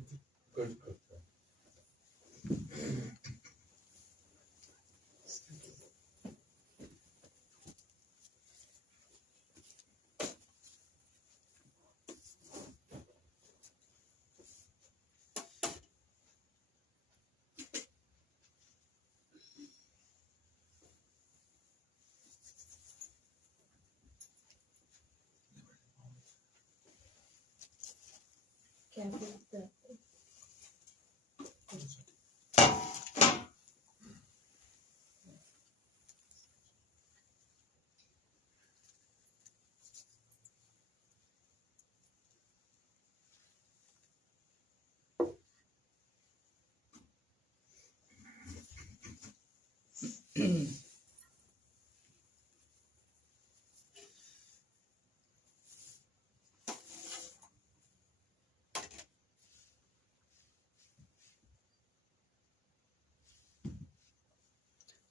Good.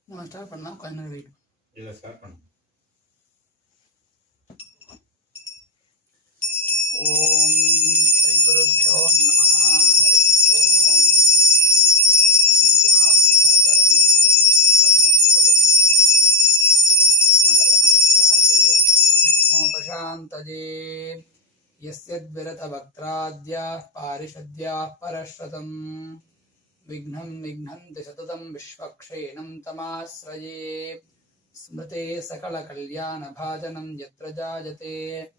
நம்ம start பண்ணலாம், கொஞ்ச நேரம் வெயிட். இல்லை, ஸ்டார்ட் பண்ணு. ஓம் ஸ்ரீ குருभ्यो நமः. ஹரி ஓம். க்லாம் பரதரம் விஷ்ணும் சிவர்ணம் சுபதுபுதம் பிரசன்னவதனம் ध्यायेत् सर्वविघ्नोपशान्तये. यस्यद्विरतवक्त्राद्याः पारिषद्याः परश्रतम् विघ्नं निघ्नन्ति सततं विश्वक्षेणं तमाश्रये. स्मृते सकलकल्याणभाजनं यत्र जायते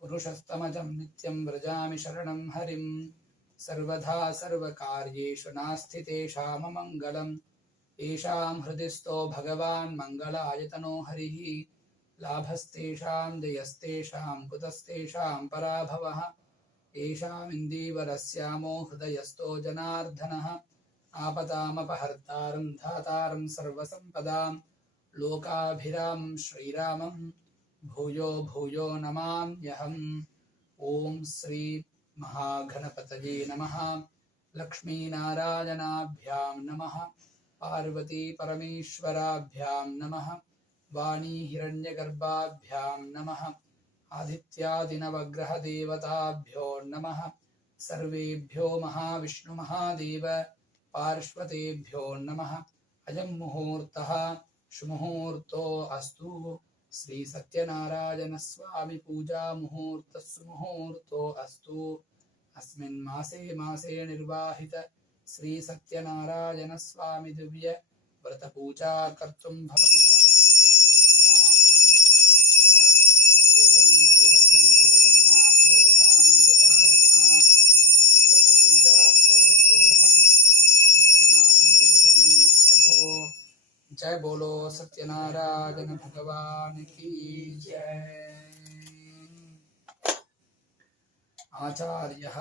पुरुषस्तमजं नित्यं व्रजामि शरणं हरिं. सर्वदा सर्वकार्येषु नास्ति तेषाममङ्गलम्. येषां हृदि स्थो भगवान् मङ्गलायतनो हरिः. लाभस्तेषां जयस्तेषां कुतस्तेषां पराभवः. येषामिन्दीवरस्यामो हृदयस्थो जनार्दनः. आपदामपहर्तारं धातारं सर्वसम्पदां लोकाभिरामं श्रीरामं भूयो भूयो नमाम्यहम्. ओम श्री महागणपतये नमः. लक्ष्मीनारायणाभ्यां नमः. पार्वती परमेश्वराभ्यां नमः. वाणी हिरण्यगर्भाभ्यां नमः. आदित्यादिनवग्रहदेवताभ्यो नमः. सर्वेभ्यो महाविष्णुमहादेव पार्श्वतेभ्यो नमः. अयं मुहूर्तः शुमुहूर्तो अस्तु. श्री सत्यनारायण स्वामी पूजा मुहूर्त सुमुहूर्तो अस्तु. अस्मिन् मासे मासे निर्वाहित श्री सत्यनारायण स्वामी दिव्य व्रत पूजा कर्तुं भवन्तः ओम देवदेव जगन्नाथ जगदानन्दकारका व्रत पूजा प्रवर्तोऽहम् अनुज्ञां देहि मे प्रभो. जय बोलो सत्यनारायण भगवान की जय. आचार्यः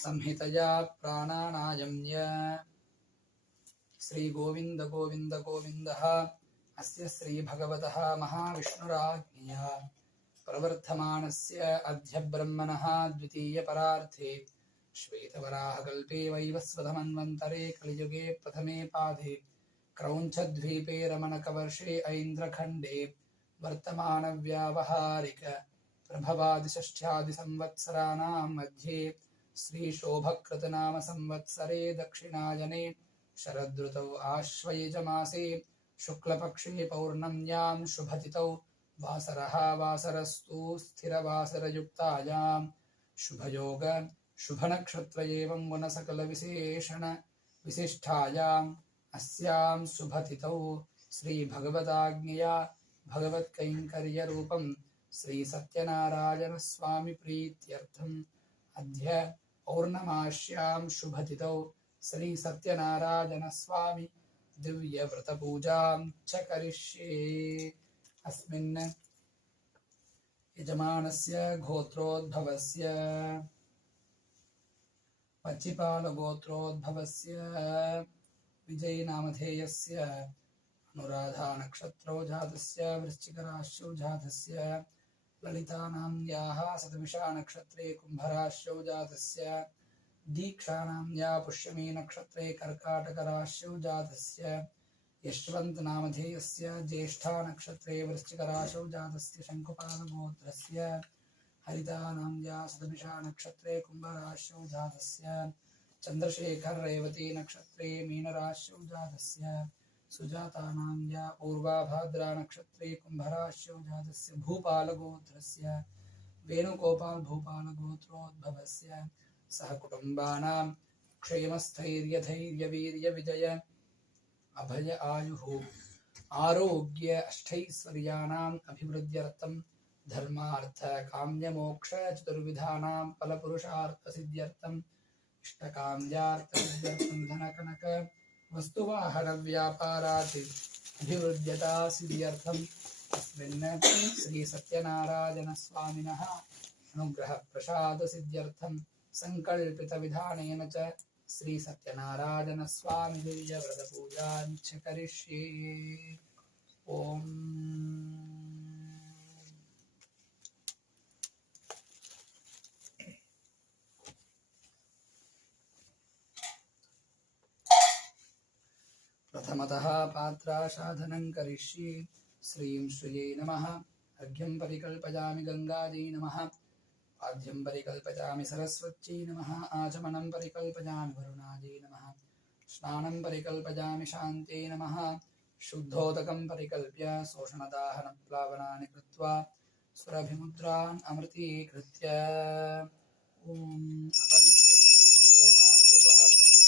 संहितया प्राणानायम्य श्री गोविंद गोविंद गोविन्दः अस्य श्री भगवतः महाविष्णुराज्ञया प्रवर्धमानस्य अद्य ब्रह्मणः द्वितीय परार्थे श्वेतवराहकल्पे वैवस्वतमन्वन्तरे कलियुगे प्रथमे पादे क्रौञ्चद्वीपे रमणकवर्षे ऐन्द्रखण्डे वर्तमानव्यावहारिक प्रभवादिषष्ठ्यादिसंवत्सराणां मध्ये श्रीशोभकृतनाम संवत्सरे दक्षिणायने शरदृतौ आश्वयुजमासे शुक्लपक्षे पौर्णम्यां शुभतिथौ वासरः वासरस्तु स्थिरवासरयुक्तायां शुभयोग शुभनक्षत्र एवं गुणसकलविशेषण विशिष्टायाम् अस्यां शुभतिथौ श्रीभगवदाज्ञया भगवत्कैङ्कर्यरूपं श्री सत्यनारायण स्वामी प्रीत्यर्थम् अद्य पौर्णमास्यां शुभतिथौ श्री सत्यनारायण स्वामी दिव्य व्रतपूजां च करिष्ये. अस्मिन् यजमानस्य गोत्रोद्भवस्य पच्चिपालगोत्रोद्भवस्य विजयनामधेयस्य अनुराधा नक्षत्रौ जातस्य वृश्चिकराश्यौ जातस्य ललितानाम्याः शतभिषा नक्षत्रे कुम्भराश्यौ जातस्य दीक्षानाम्या पुष्यमी नक्षत्रे कर्काटकराश्यौ जातस्य यशवन्तनामधेयस्य ज्येष्ठा नक्षत्रे वृश्चिकराशौ जातस्य शङ्कुपालगोत्रस्य हरितानां या शतभिषा नक्षत्रे कुम्भराश्यौ जातस्य चन्द्रशेखर रेवती नक्षत्रे मीनराश्यौ जातस्य सुजातानां या पूर्वाभाद्रा नक्षत्रे कुम्भराश्यौ जातस्य भूपालगोत्रस्य वेणुगोपाल भूपालगोत्रोद्भवस्य सह कुटुम्बानां क्षेमस्थैर्यधैर्यवीर्यविजय अभय आयुः आरोग्य अष्टैश्वर्याणाम् अभिवृद्ध्यर्थं धर्मार्थ काम्यमोक्ष चतुर्विधानां फलपुरुषार्थसिद्ध्यर्थं इष्टकाम्यार्थसिद्ध्यर्थं धनकनक वस्तुवाहन व्यापारात् अभिवृद्ध्यता सिद्ध्यर्थम् अस्मिन् श्री सत्यनारायण स्वामिनः अनुग्रह प्रसाद सिद्ध्यर्थं संकल्पित विधानेन च श्री सत्यनारायण स्वामी दिव्य व्रत पूजां च करिष्ये। ओम प्रथमतः पात्राशाधनं करिष्ये। श्रीं श्रिये नमः। अर्घ्यं परिकल्पयामि गंगायै नमः। पाद्यं परिकल्पयामि सरस्वत्यै नमः। आचमनं परिकल्पयामि वरुणायै नमः। स्नानं परिकल्पयामि शान्त्यै नमः। शुद्धोदकं परिकल्प्य शोषणदाहनप्लावनानि कृत्वा सुरभिमुद्रान् अमृतीकृत्य ॐ अपवित्रपवित्रो वासुदेवाक्षं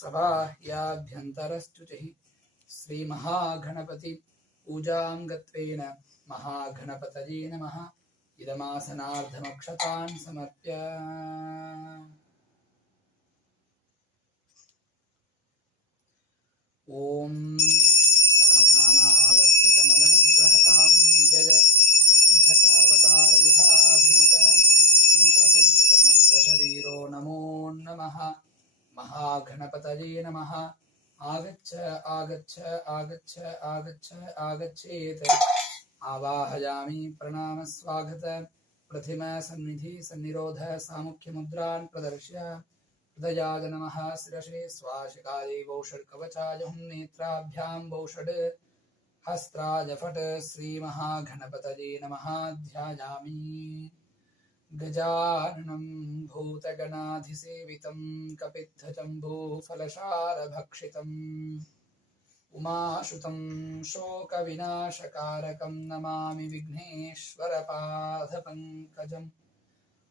सबाह्याभ्यन्तरस्तुतिः श्रीमहागणपति पूजां गत्वेन महागणपतये नमः। इदमासनार्धमक्षतान् समर्प्य ॐ परमधामावस्थितमदनुग्रहतां जय सिद्धतावतारयहाभिमत मन्त्रसिद्धितमन्त्रशरीरो नमो नमः। महागणपतये नमः। आगच्छ आगच्छ आगच्छ आगच्छ आगच्छेत्। आवाहयामि प्रणाम स्वागत प्रतिमा सन्निधि सन्निरोध सामुख्य मुद्रान् प्रदर्श्य हृदयाय नमः। शिरसे स्वाशिकायै वौषड्कवचाय हुं नेत्राभ्यां वौषड् हस्त्राय फट् श्रीमहागणपतये नमः। ध्यायामि गजाननं भूतगणाधिसेवितं कपित्थजम्बूफलसारभक्षितम् उमाशुतं शोकविनाशकारकं नमामि विघ्नेश्वरपादपङ्कजं।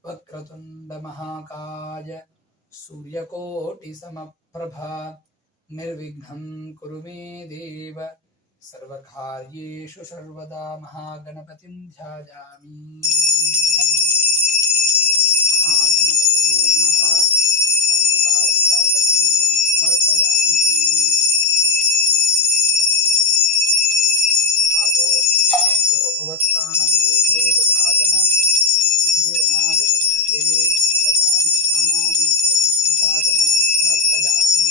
वक्रतुण्डमहाकाय सूर्यकोटिसमप्रभा निर्विघ्नं कुरु मे देव सर्वकार्येषु सर्वदा। महागणपतिं ध्यायामि। महागणपतये नमः। अर्घ्यपाद्याचमनीयं समर्पयामि। आभोरिष्टामयो भुवस्तानवोदेदधातन महीरनाय चक्षुषे स्नपजामि स्नानानन्तरं शुद्धाचमनं समर्पयामि।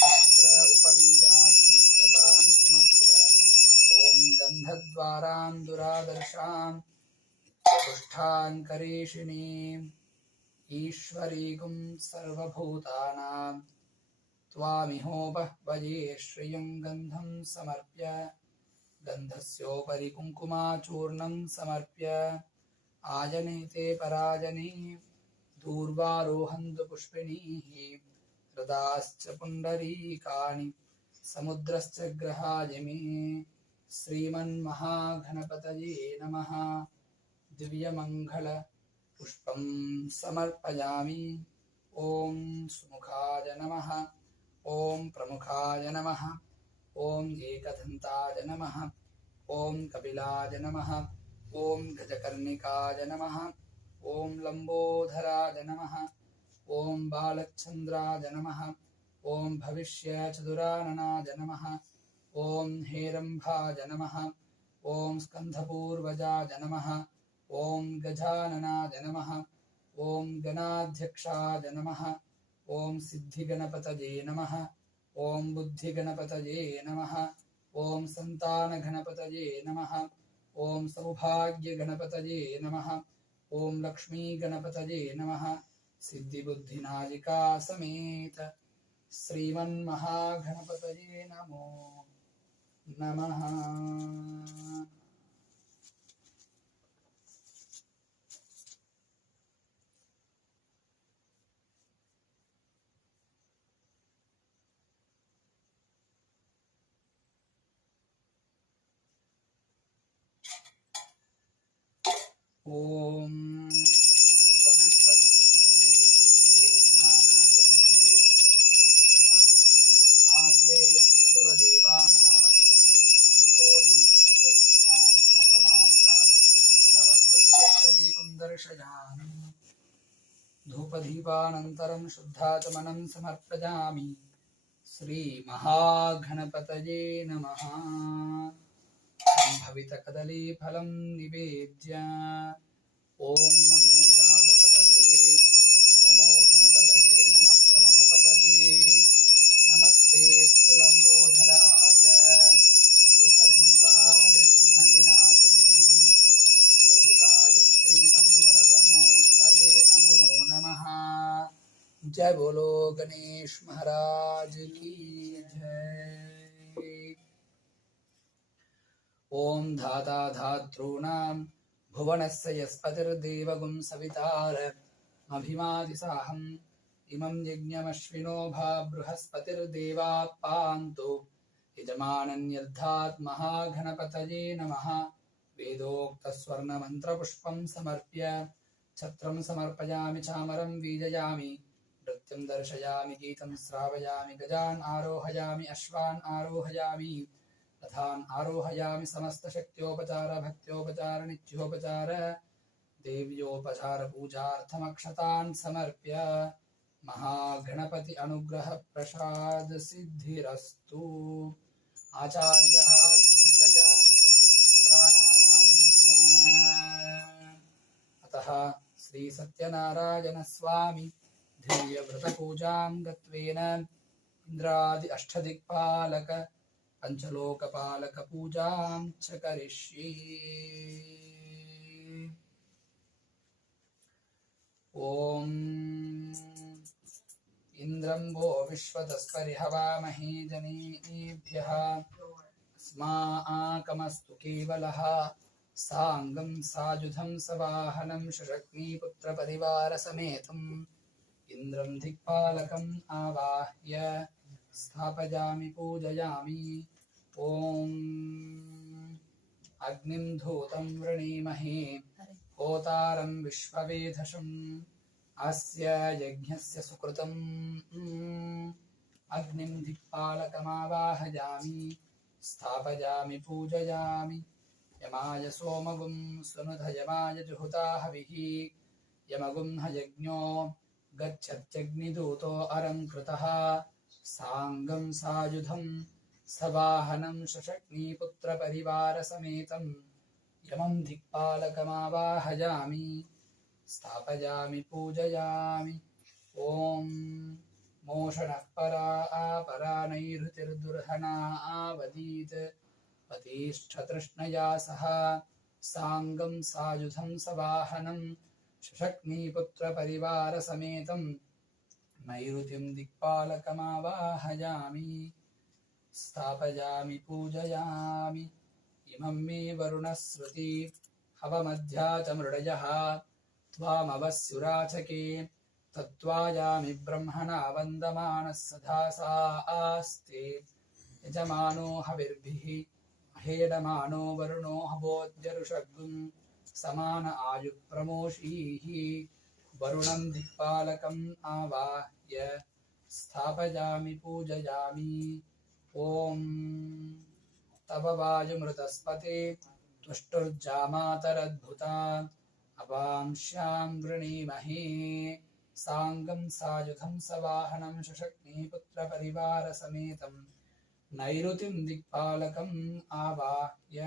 तत्र उपवीदार्थमक्षतां समर्प्य ॐ गन्धद्वारां दुरादर्शां चतुष्टां करीषिणीम् ईश्वरीगुं सर्वभूतानां त्वामिहोपह्वये श्रियं गन्धं समर्प्य गन्धस्योपरि कुङ्कुमाचूर्णं समर्प्य आजनेते पराजने दूर्वारोहन्तु पुष्पिणीः हृदाश्च पुण्डरीकानि समुद्रश्च ग्रहाय मे। श्रीमन्महागणपतये नमः। दिव्यमङ्गल पुष्पं समर्पयामि। ॐ सुमुखाय नमः। ॐ प्रमुखाय नमः। ॐ एकदन्ताय नमः। ॐ कपिलाय नमः। ॐ गजकर्णिकाय नमः। ॐ लम्बोदराय नमः। ॐ बालचन्द्राय नमः। ॐ भविष्यचतुराननाय नमः। ॐ हेरम्भाय नमः। ॐ स्कन्धपूर्वजाय नमः। ॐ गजाननाय नमः। ॐ गणाध्यक्षाय नमः। ॐ सिद्धिगणपतये नमः। ॐ बुद्धिगणपतये नमः। ॐ सन्तानगणपतये नमः। ॐ सौभाग्यगणपतये नमः। ॐ लक्ष्मीगणपतये नमः। सिद्धिबुद्धिनायिका समेत श्रीमन्महागणपतये नमो नमः। ओम दर्शयामि। धूपदीपानन्तरं शुद्धाचमनं समर्पयामि। श्री महागणपतये नमः। भवितकदलीफलं निवेद्य ओम नमो राधपतये नमो गणपतये नमः प्रमथपतये नमस्ते स्तुलम्बोधराय एकदन्ताय विघ्नविनाशिने शिवसुताय श्रीमन्वरदमूर्तये नमो नमः। जय बोलो गणेश महाराज की जय। ओम धाता धातॄणां भुवनस्य यस्पतिर्देवगुं सवितार अभिमादिसाहम् इमं यज्ञमश्विनो भा बृहस्पतिर्देवाप्पान्तो यजमानन्यर्धात् महागणपतये नमः। वेदोक्तस्वर्णमन्त्रपुष्पं समर्प्य छत्रं समर्पयामि चामरं वीजयामि नृत्यं दर्शयामि गीतं श्रावयामि गजान् आरोहयामि अश्वान् आरोहयामि रथान् आरोहयामि समस्तशक्त्योपचार भक्त्योपचार नित्योपचार देव्योपचार पूजार्थमक्षतान् समर्प्य महागणपति अनुग्रह प्रसाद सिद्धिरस्तु। आचार्यः सिद्धितया प्राणानायम्य। अतः श्री सत्यनारायण स्वामी ध्येयव्रतपूजां गत्वेन इंद्रादि अष्टदिक्पालक पंचलोकपालक पूजां च करिष्ये। ओम इंद्रं वो विश्वतस्परिहवामहे जनेभ्यः अस्माकमस्तु केवलः सांगं साजुधं सवाहनं शशग्निपुत्रपरिवारसमेतम् इंद्रं दिक्पालकम् आवाह्य स्थापयामि पूजयामि। ओम अग्निं धूतं वृणीमहे होतारं विश्ववेधशम् अस्य यज्ञस्य सुकृतम् अग्निं दिक्पालकमावाहयामि स्थापयामि पूजयामि। यमाय सोमगुं सुनुध यमाय जुहुता हविः यमगुं हयज्ञो गच्छत्यग्निदूतो अलङ्कृतः सांगं सायुधं सवाहनं शशग्निपुत्रपरिवारसमेतं यमं दिक्पालकमावाहयामि स्थापयामि पूजयामि। ओम मोषणः परा अपरा नैऋतिर्दुर्हना आवदीत् पतिष्ठतृष्णया सह सांगं सायुधं सवाहनं शशग्निपुत्रपरिवारसमेतं नैऋतिं दिक्पालकमावाहयामि स्थापयामि पूजयामि। इमं मे वरुणस्रुति हवमध्या च मृडयः त्वामवस्युराचके तत्त्वायामि ब्रह्मणा वन्दमानः सदा सा आस्ते यजमानो हविर्भिः अहेडमानो वरुणो हवोद्यरुषग्गुं समान आयुप्रमोषीः वरुणं दिक्पालकम् आवाह्य स्थापयामि पूजयामि। ओम तव वायुमृतस्पते तुष्टुर्जामातरद्भुता अपांश्यां वृणीमहे सांगं सायुधं सवाहनं शशग्निपुत्रपरिवारसमेतं नैऋतिं दिक्पालकम् आवाह्य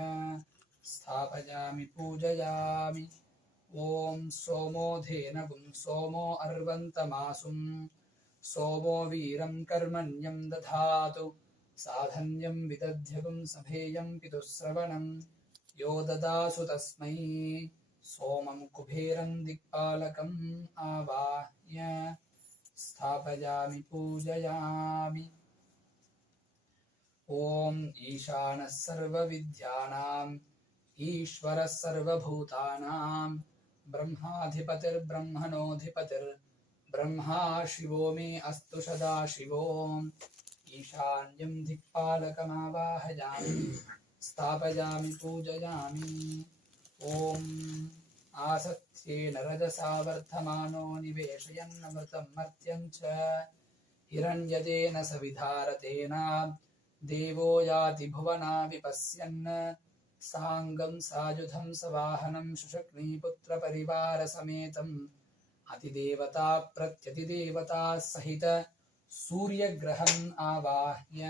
स्थापयामि पूजयामि। ओम सोमो धेनगुं सोमो अर्वन्तमासुं सोमो वीरं कर्मण्यं दधातु साधन्यं विदध्यगुं सभेयं पितुश्रवणं यो ददासु तस्मै सोमं कुबेरं दिक्पालकम् आवाह्य स्थापयामि पूजयामि। ॐ ईशानः सर्वविद्यानाम् ईश्वरः सर्वभूतानां ब्रह्माधिपतिर्ब्रह्मणोऽधिपतिर्ब्रह्मा शिवो मे अस्तु सदाशिवो। ईशान्यं दिक्पालकमावाहयामि स्थापयामि पूजयामि। ॐ आसत्स्येन रजसा वर्धमानो निवेशयन्नमृतं मर्त्यं च हिरण्यजेन सविधारतेन देवो याति भुवना विपश्यन् साङ्गं सायुधं सवाहनं शुशक्नीपुत्रपरिवारसमेतम् अतिदेवता प्रत्यतिदेवता सहित सूर्यग्रहम् आवाह्य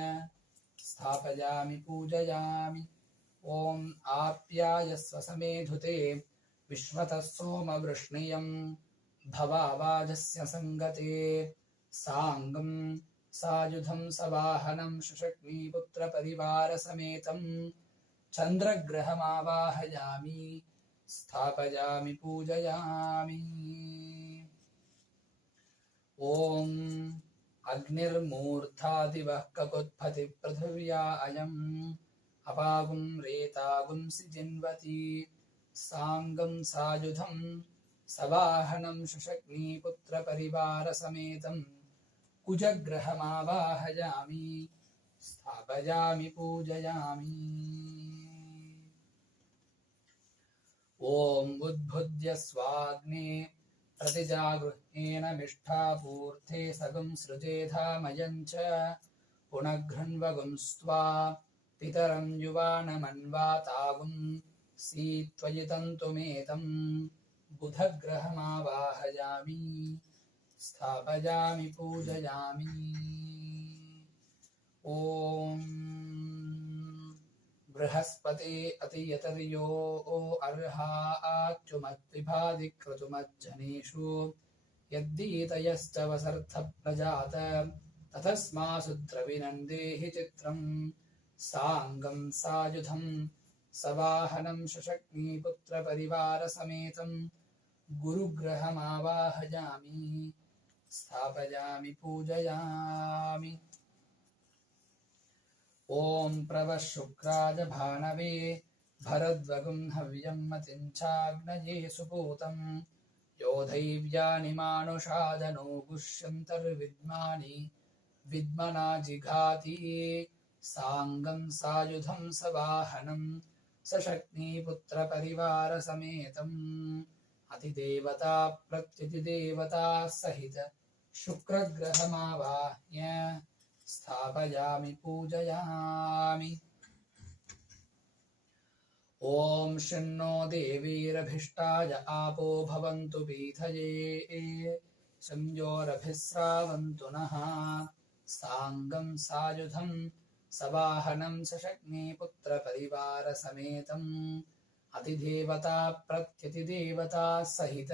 स्थापयामि पूजयामि। ॐ आप्यायस्व समेधुते विश्वतः सोमवृष्णियं भवावाजस्य संगते साङ्गं सायुधं सवाहनं शुशक्नीपुत्रपरिवारसमेतं चन्द्रग्रहमावाहयामि स्थापयामि पूजयामि। ॐ अग्निर्मूर्धादिवः ककुत्पतिपृथिव्या अयम् अपागुं रेतागुं सिजिन्वती साङ्गं सायुधं सवाहनं शुशक्नीपुत्रपरिवारसमेतं कुजग्रहमावाहयामि स्थापयामि पूजयामि। ॐ उद्भुज्य स्वाग्ने प्रतिजागृह्येन मिष्ठापूर्थे सगं सृजेधामयं च पुनघृण्वगुं स्त्वा पितरं युवानमन्वातागुं सीत्वयितन्तुमेतं बुधग्रहमावाहयामि स्थापयामि पूजयामि। ॐ बृहस्पते अतियतर्यो अर्हाच्युमत्विभाधिक्रतुमज्जनेषु यद्दीतयश्च वसर्थप्रजात ततस्मासु द्रविनन्देहि चित्रं साङ्गं सायुधं सवाहनं शुशक्नीपुत्रपरिवारसमेतं गुरुग्रहमावाहयामि स्थापयामि पूजयामि। ॐ प्रवः शुक्राय भानवे भरद्वगुं हव्यं मतिं चाग्नये सुपूतं यो दैव्यानि मानुषादनो गुष्यन्तर्विद्मानि विद्मना जिघाति साङ्गं सायुधं सवाहनं सशक्नीपुत्रपरिवारसमेतम् अतिदेवता प्रत्यतिदेवता सहित शुक्रग्रहमावाह्य स्थापयामि पूजयामि। ॐ शन्नो देवीरभिष्टाय आपो भवन्तु पीठये संयोरभिस्रावन्तु नः साङ्गं सायुधं सवाहनं सशक्नीपुत्रपरिवारसमेतम् अतिदेवता प्रत्यतिदेवता सहित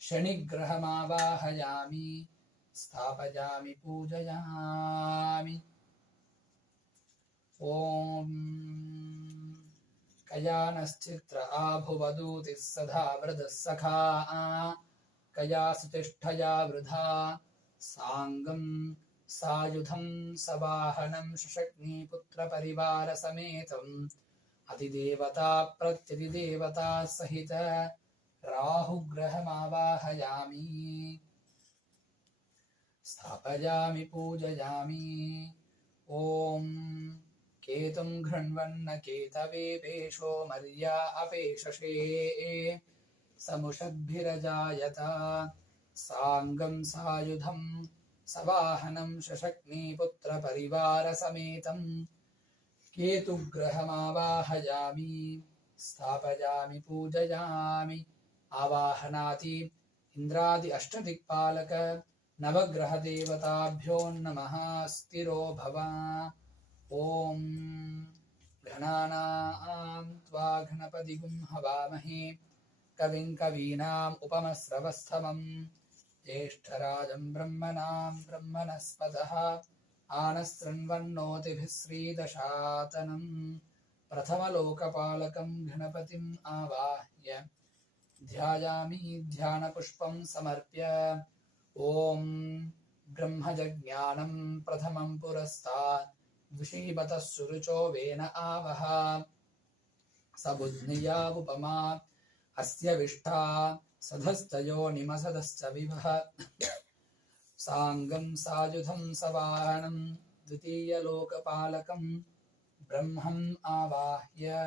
शनिग्रहमावाहयामि स्थापयामि पूजयामि। ॐ कयानश्चित्र आभुवदूतिः सदा वृदः सखा कयासुतिष्ठया वृधा साङ्गं सायुधं सवाहनं शुशक्नीपुत्रपरिवारसमेतम् अतिदेवता प्रत्यतिदेवता सहित राहुग्रहमावाहयामि स्थापयामि पूजयामि। ॐ केतुं घृण्वन्न केतवे पेशो मर्या अपेशसे समुषद्भिरजायत साङ्गं सायुधं सवाहनं शशक्नीपुत्रपरिवारसमेतं केतुग्रहमावाहयामि स्थापयामि पूजयामि। आवाहनाति इन्द्रादि अष्टदिक्पालक नवग्रहदेवताभ्यो नमः स्थिरो भव। ॐ गणानां त्वा गणपतिगुं हवामहे कविं कवीनाम् उपमस्रवस्तमं ज्येष्ठराजं ब्रह्मणां ब्रह्मणस्पतः आनशृण्वन्नोतिभिः श्रीदशातनं प्रथमलोकपालकं गणपतिम् आवाह्य ध्यायामि ध्यानपुष्पं समर्प्य ॐ ब्रह्मजज्ञानं प्रथमं पुरस्तात् विषीवतः सुरुचो वेन आवह स बुद्ध्या अस्य विष्ठा सधस्तयो निमसदश्च विभः साङ्गं सायुधं सवाहनं द्वितीयलोकपालकं ब्रह्मम् आवाह्य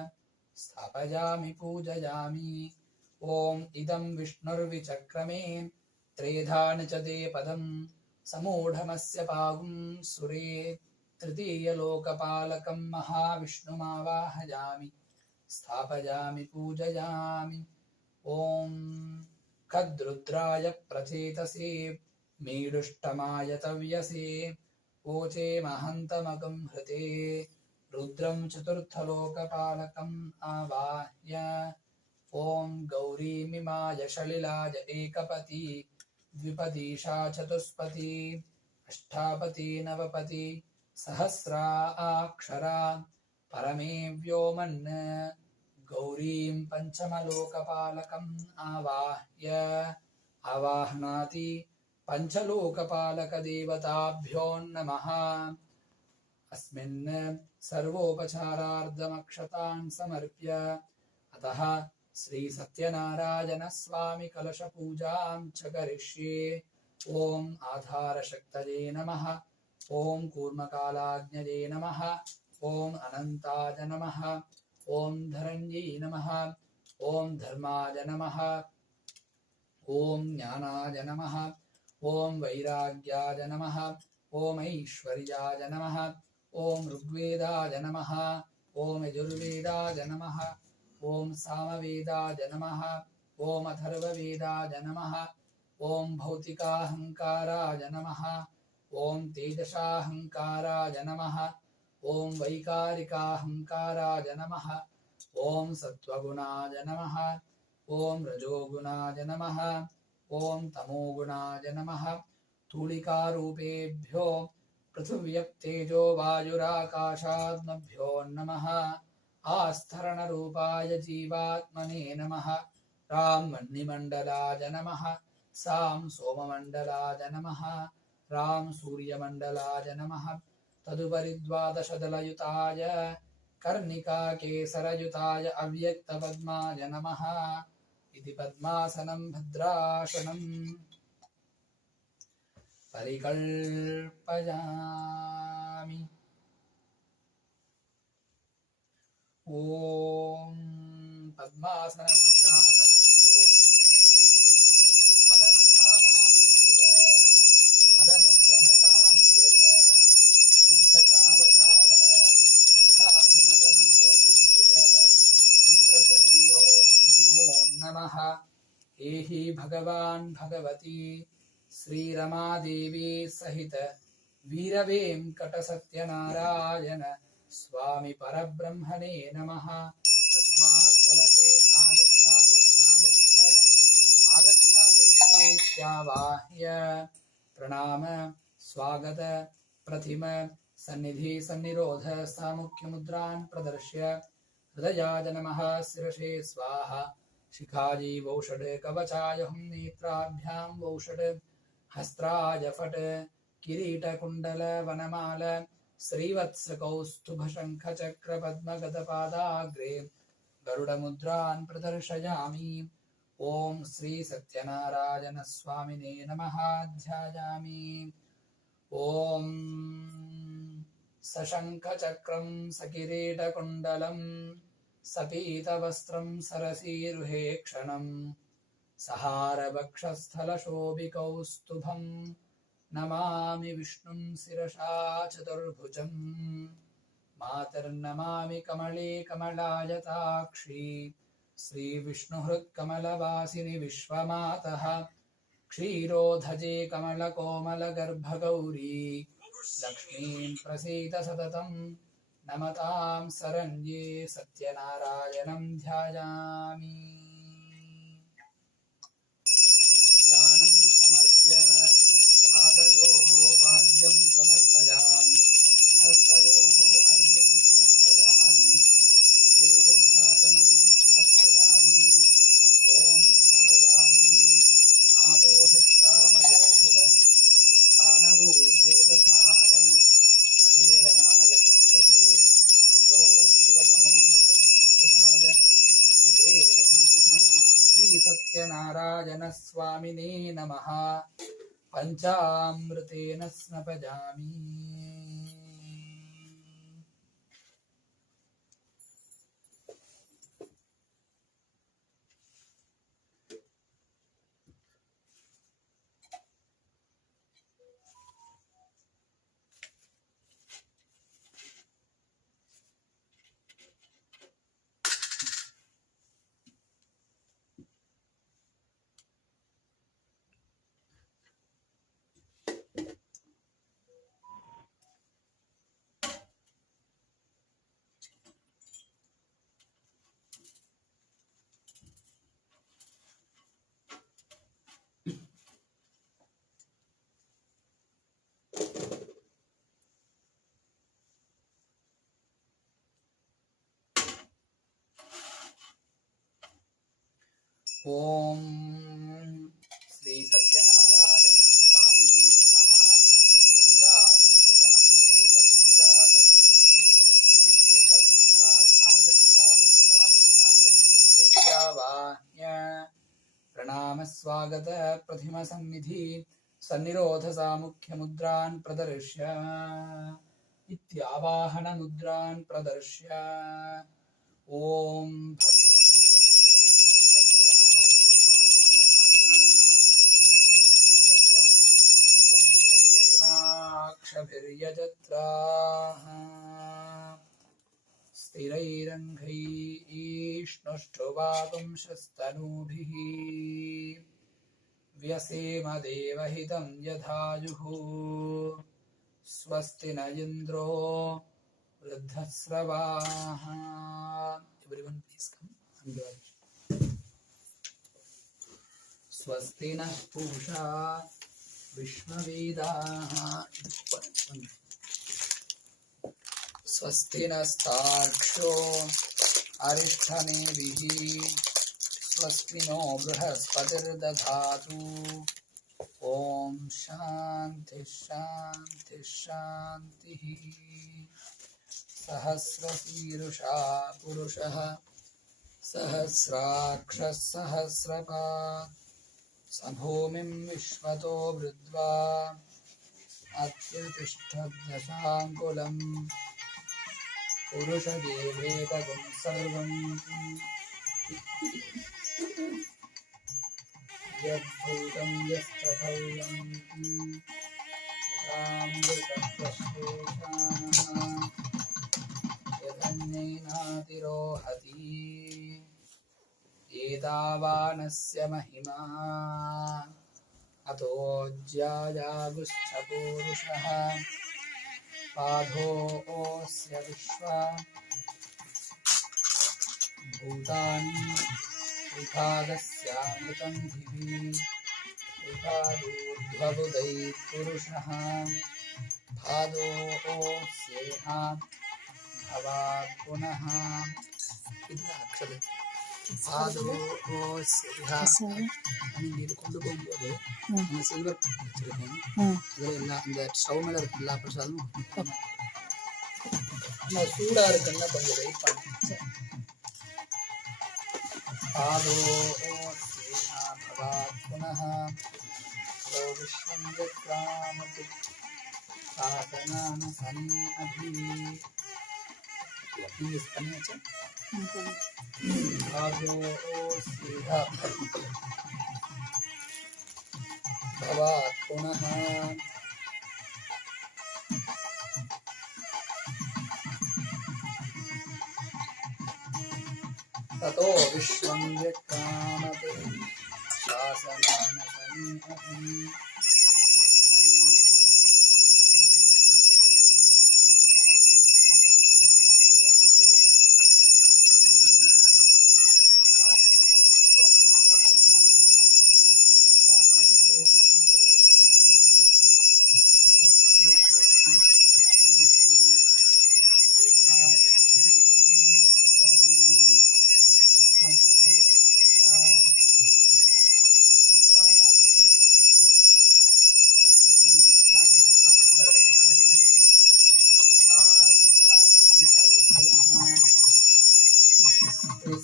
स्थापयामि पूजयामि ॐ इदं विष्णुर्विचक्रमे त्रेधानि च ते पदं समूढमस्य पागुं सुरे तृतीयलोकपालकं महाविष्णुमावाहयामि स्थापयामि पूजयामि ॐ खद्रुद्राय प्रचेतसे मीडुष्टमाय तव्यसे ओचे महन्तमगं हृते रुद्रं चतुर्थलोकपालकम् आवाह्य ॐ गौरीमिमाय शलिलाय एकपति द्विपदीशा चतुष्पति अष्टापति नवपति सहस्रा अक्षरा परमे व्योमन् गौरीं पञ्चमलोकपालकम् आवाह्य आवाहनाति पञ्चलोकपालकदेवताभ्यो नमः अस्मिन् सर्वोपचारार्धमक्षतान् समर्प्य अतः श्री सत्यनारायण स्वामी कलशपूजां च करिष्ये ॐ आधारशक्तये नमः ॐ कूर्मकालाज्ञये नमः ॐ अनन्ताय नमः ॐ धरण्यै नमः ॐ धर्माय नमः ॐ ज्ञानाय नमः ॐ वैराग्याय नमः ॐ ऐश्वर्याय नमः ॐ ऋग्वेदाय नमः ॐ यजुर्वेदाय नमः ॐ सामवेदाय नमः ॐ अथर्ववेदाय नमः ॐ भौतिकाहङ्काराय नमः ॐ तेजसाहङ्काराय नमः ॐ वैकारिकाहङ्काराय नमः ॐ सत्त्वगुणाय नमः ॐ रजोगुणाय नमः ॐ तमोगुणाय नमः धूलिकारूपेभ्यो पृथिव्यप्तेजो वायुराकाशात्मभ्यो नमः आस्थरणरूपाय जीवात्मने नमः रां मन्निमण्डलाय नमः सां सोममण्डलाय नमः रां सूर्यमण्डलाय नमः तदुपरि द्वादशदलयुताय कर्णिकाकेसरयुताय अव्यक्तपद्माय नमः इति पद्मासनं भद्रासनं परिकल्पयामि ॐ पद्मासन भद्रासनस्तोर्ध्वे परमधामावस्थित मदनुग्रहकां यज बुद्धकावतार यथाभिमतमन्त्रसिद्धित मन्त्रशरीरो नमो नमः एहि भगवान् भगवती श्रीरमादेवी सहित वीरवेङ्कटसत्यनारायण स्वामी परब्रह्मणे नमः तस्मात् कलशे आगच्छागच्छेत्यावाह्य प्रणाम स्वागत प्रथिम सन्निधि सन्निरोध सामुख्यमुद्रान् प्रदर्श्य हृदयाय नमः शिरसे स्वाहा शिखाजी वौषड कवचाय हुं नेत्राभ्यां वौषड हस्त्राय फट किरीटकुण्डल वनमाल श्रीवत्सकौस्तुभशङ्खचक्रपद्मगतपादाग्रे गरुडमुद्रान् प्रदर्शयामि ॐ श्री सत्यनारायण स्वामिने नमः ध्यायामि ॐ सशङ्खचक्रं सकिरीटकुण्डलं सपीतवस्त्रं सरसीरुहेक्षणं सहारवक्षस्थलशोभिकौस्तुभं नमामि विष्णुं शिरसा चतुर्भुजं मातर्नमामि कमले कमलायताक्षी श्रीविष्णुहृत्कमलवासिनि विश्वमातः क्षीरोधजे कमलकोमलगर्भगौरी लक्ष्मीं प्रसीद सततं नमतां शरण्ये सत्यनारायणं ध्यायामि ध्यानं समर्प्य पादयोः पाद्यं समर्पयामि हस्तयोः अर्घ्यं समर्पयामि मुखे शुद्धाचमनं समर्पयामि ॐ स्मपयामि आपोहिष्टामयो भुवः सत्यनारायण स्वामिने नमः पंचामृतेन स्नपयामि ओम श्री सत्यनारायण स्वामिने नमः पंचामृत अभिषेक पूजा कर्तुम् अभिषेक पीठात् आगच्छागच्छागच्छागच्छागच्छागच्छावाह्य प्रणाम स्वागत प्रथिम सन्निधि सन्निरोध सामुख्य मुद्रान् प्रदर्श्य इत्यावाहन मुद्रान् प्रदर्श्य ओम भद्रं भद्रं पश्येमाक्षभिर्यजत्राः स्थिरैरङ्घैष्णुष्ठुवापुंशस्तनूभिः व्यसेम देवहितं यधायुः स्वस्ति न इन्द्रो वृद्धस्रवाः Everyone please come and स्वस्ति नः पूषा विश्ववेदाः स्वस्ति नस्तार्क्ष्यो अरिष्ठनेमिः स्वस्ति नो बृहस्पतिर्दधातु ॐ शान्ति शान्ति शान्तिः सहस्रशीर्षा पुरुषः सहस्राक्षः सहस्रपात् सभूमिं विश्वतो वृद्ध्वा अत्यतिष्ठद्दशाङ्कुलम् पुरुषदेवेकगुं सर्वम् यद्भूतं यस्तभव्यं यथामृतप्रश्लेषाणः यदन्यैनातिरोहति एतावानस्य महिमा अतो ज्यायागुश्च पूरुषः पादोऽस्य विश्वा भूतानि विभागस्यामृतं धिः विभागोर्ध्वबुधैः पुरुषः भादोऽस्येह भवात् पुनः इदाक्षरे भादोऽस्येह நீங்க கொண்டு போகும்போது அந்த சில்வர் வச்சிருக்கேன் அதில் எல்லா இந்த ஸ்டவ் மேலே இருக்க எல்லா பிரசாதமும் ஆனால் சூடாக இருக்குன்னா கொஞ்சம் வெயிட் பண்ணி पादोऽस्येह भवात् पुनः विश्वं यत्कामति साधनान सनि अभि पादोऽस्येह भवात् पुनः ततो विश्वं यत्कामते शासनान सन्निधि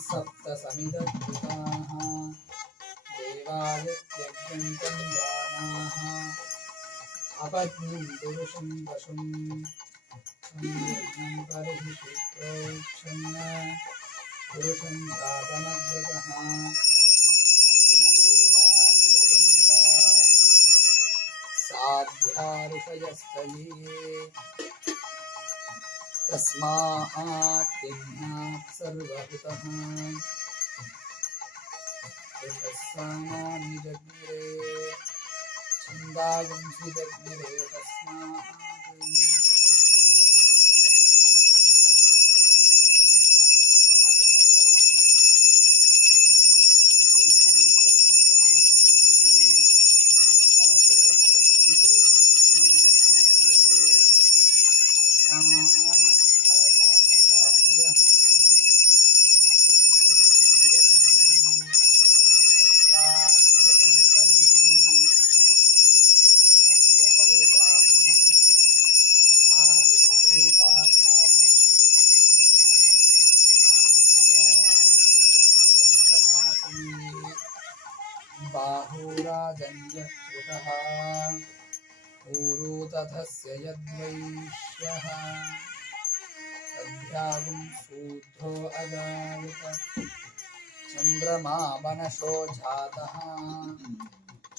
सप्त समिदद्भुताः गायत्यज्ञं बाणाः अपज्ञं पुरुषं पशुं संयज्ञं परिहिषित्रोक्षन्न पुरुषं जातमग्रतः तेन देवा अयजन्त साध्या ऋषयश्च ये तस्मात् यज्ञात् सर्वहुतः ऋषस्सामानि जज्ञिरे छन्दागुंसि जज्ञिरे तस्मात् बाहुराजन्यकृतः ऊरुतथस्य यद्वैश्यः तद्भ्यागुं शूद्रो अजायत चन्द्रमा मनसो जातः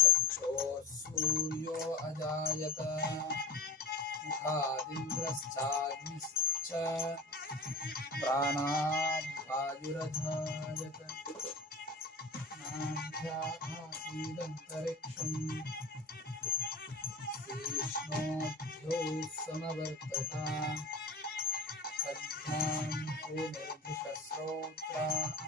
चक्षुः सूर्यो अजायत मुखादिन्द्रश्चाग्निश्च प्राणाद्वायुरजायत नाभ्यासीदन्तरिक्षं शीर्ष्णोऽध्यो समवर्तत तद्भ्यां भूमिर्भुषश्रोत्राः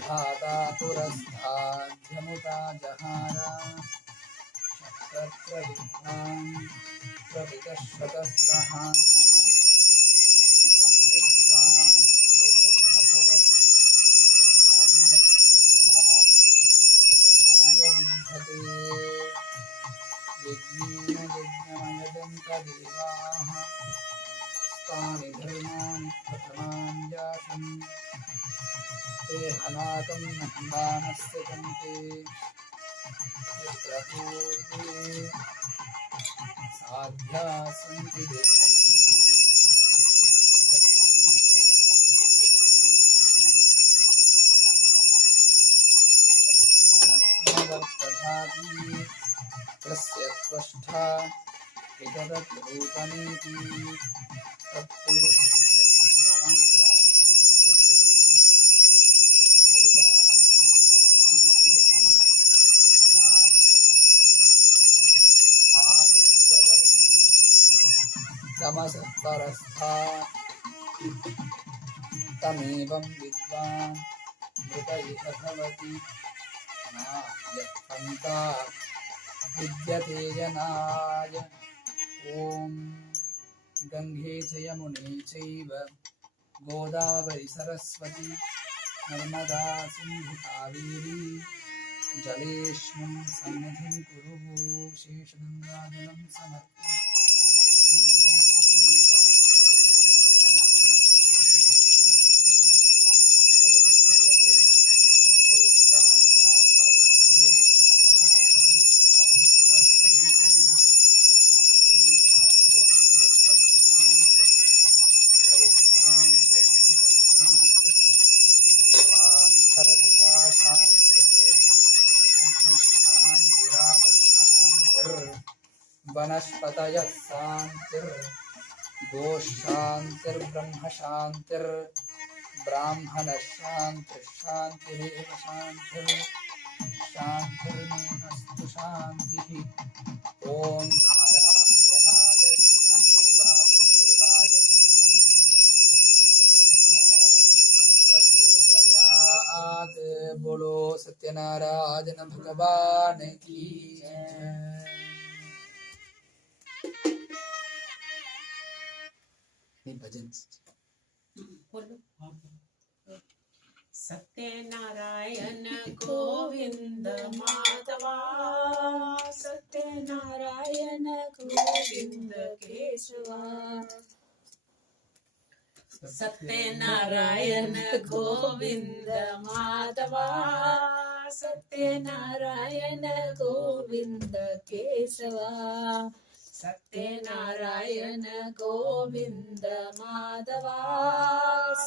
धाता पुरस्ताद्यमुता जहारा शतप्रविद्वान् प्रवितशतस्रः एवं विद्वान् मृतजनभवति नान्यस्कन्धा जनाय विद्यते यज्ञेन यज्ञमयजन्तदेवाः तानि धर्माणि प्रथमानि जातम् ते हनाकं नन्दानस्य कन्ते यत्र पूर्वे साध्या सन्ति देवाः मनस्मवर्तधाति तस्य त्वष्टा विदधद्रूपमेति तमसः परस्था तमेवं विद्वान् मृत इह भवति नान्यत्पन्था विद्यते जनाय। ॐ गङ्गे च यमुने चैव गोदावरी सरस्वती नर्मदा सिन्धु कावेरी जलेऽस्मिन् सन्निधिं कुरु शेषगङ्गाजलं समर्प्य वनस्पतयः शान्तिर्गोशान्तिर्ब्रह्म शान्तिर्ब्राह्मणशान्तिर्शान्तिरेव शान्तिर्मेनस्तु शान्तिः। ॐ नारायणाय विद्महे वासुदेवाय धीमहि तन्नो विष्णुः प्रचोदयात्। बोलो सत्यनारायण भगवान की जय। भजन सत्यनारायण गोविंद माधवा, सत्यनारायण गोविंद केशवा, सत्यनारायण गोविंद माधवा, सत्यनारायण गोविंद केशवा, सत्यनारायण गोविंद माधवा,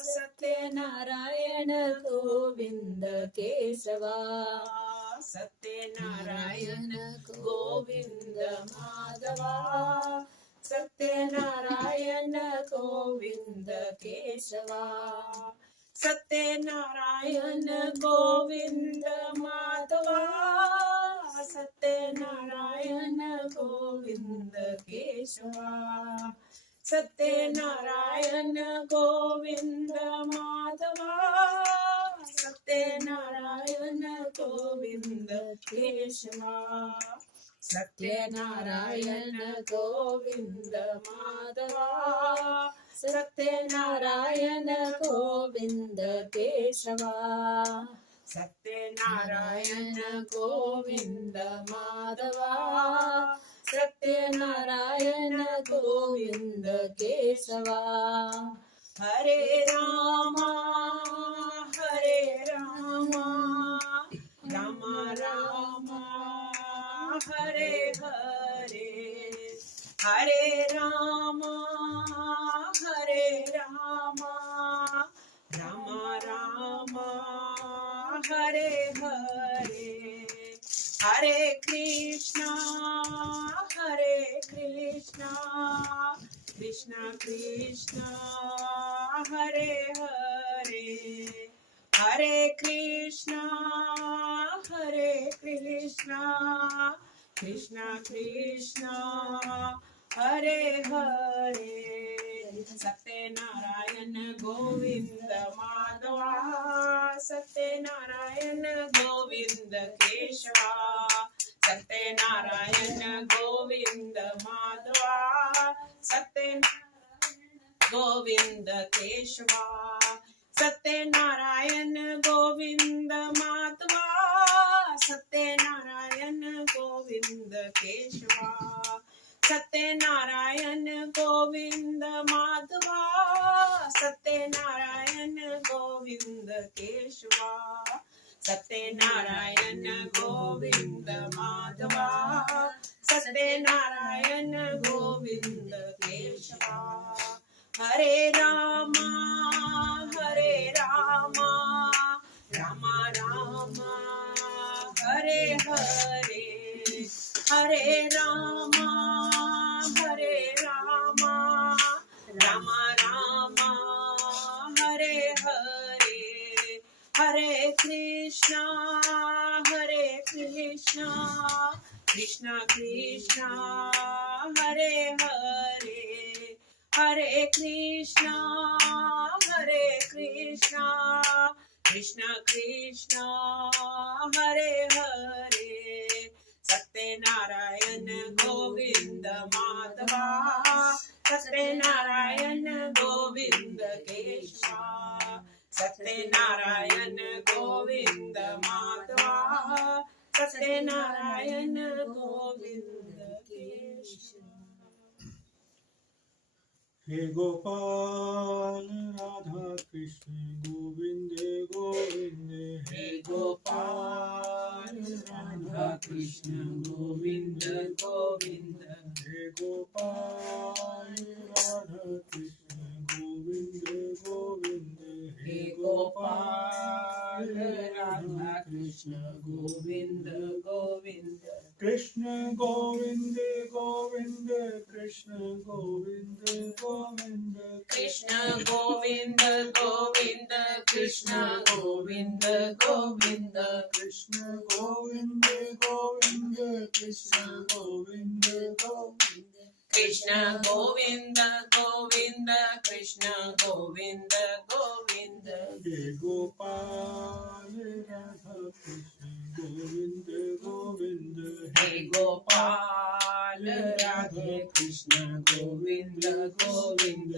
सत्यनारायण गोविंद केशवा, सत्यनारायण गोविंद माधवा, सत्यनारायण गोविंद केशवा, सत्यनारायण गोविंद माधवा, सत्यनारायण गोविंद केशवा, सत्यनारायण गोविंद माधवा, सत्यनारायण गोविंद केशवा, सत्यनारायण गोविंद माधवा, सत्यनारायण गोविंद केशवा, सत्यनारायण गोविंद माधवा, सत्यनारायण गोविंद केशवा, हरे रामा राम राम हरे हरे, हरे राम राम राम हरे हरे, हरे कृष्णा कृष्ण कृष्ण हरे हरे, हरे कृष्णा कृष्ण कृष्ण हरे हरे, सत्यनारायण गोविंद माधवा, सत्यनारायण गोविंद केशवा, सत्यनारायण गोविंद माधवा, सत्यनारायण गोविंद केशवा, सत्यनारायण गोविंद माधवा, सत्यनारायण गोविंद केशवा, सत्यनारायण गोविंद माधवा, सत्यनारायण गोविंद केशवा, सत्यनारायण गोविंद माधवा, सत्यनारायण गोविंद केशवा, हरे राम राम राम हरे हरे, हरे राम राम राम हरे हरे, हरे कृष्णा कृष्ण कृष्ण हरे हरे, हरे कृष्णा कृष्ण कृष्ण हरे हरे, सत्यनारायण गोविंद माधवा, सत्यनारायण गोविंद केशवा, सत्यनारायण गोविंद माधवा, सत्यनारायण गोविंद केशवा, हे गोपाल राधा कृष्ण गोविंद गोविंद, हे गोपाल राधा कृष्ण गोविंद गोविंद, हे गोपाल राधा कृष्ण गोविंद गोविंद, हे गोपाल राधा कृष्ण गोविंद गोविंद, कृष्ण गोविंद गोविंद कृष्ण गोविंद गोविंद, कृष्ण गोविंद गोविंद कृष्ण गोविंद गोविंद, कृष्ण गोविंद गोविंद कृष्ण गोविंद गोविंद, कृष्ण गोविंद गोविंद कृष्ण गोविंद गोविंद, हे गोपाल राधा कृष्ण गोविंद गोविंद, हे गोपाल राधे कृष्ण गोविंद गोविंद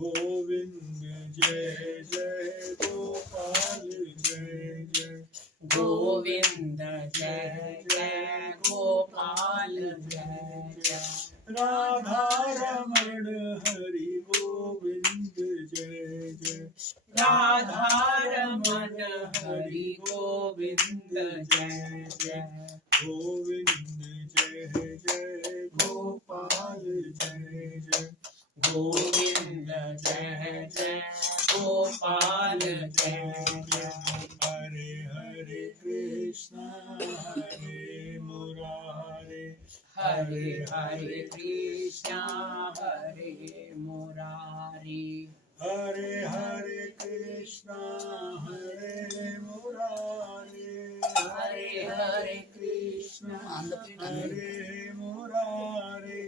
गोविंद जय जय गोपाल जय जय गोविंद जय जय गोपाल जय जय राधा रमण हरि गोविंद जय जय राधा रमण हरि गोविंद जय जय गोविंद जय जय गोपाल जय जय गोविंद जय जय गोपाल जय जय हरे हरे कृष्णा हरे मुरारे हरे हरे कृष्णा हरे मुरारी हरे हरे कृष्णा हरे मुरारे हरे हरे कृष्णा हरे मुरारे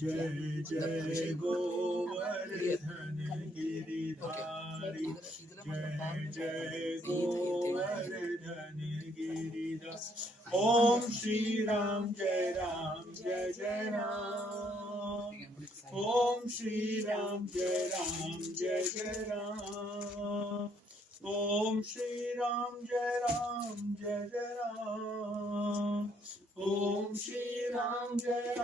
जय जय गोवर्धन गिरिधारी जय जय गोवर्धन गिरिधारी ओम श्री राम जय जय राम ओम श्री राम जय जय राम ओम श्री राम जय जय राम ओम श्री राम जय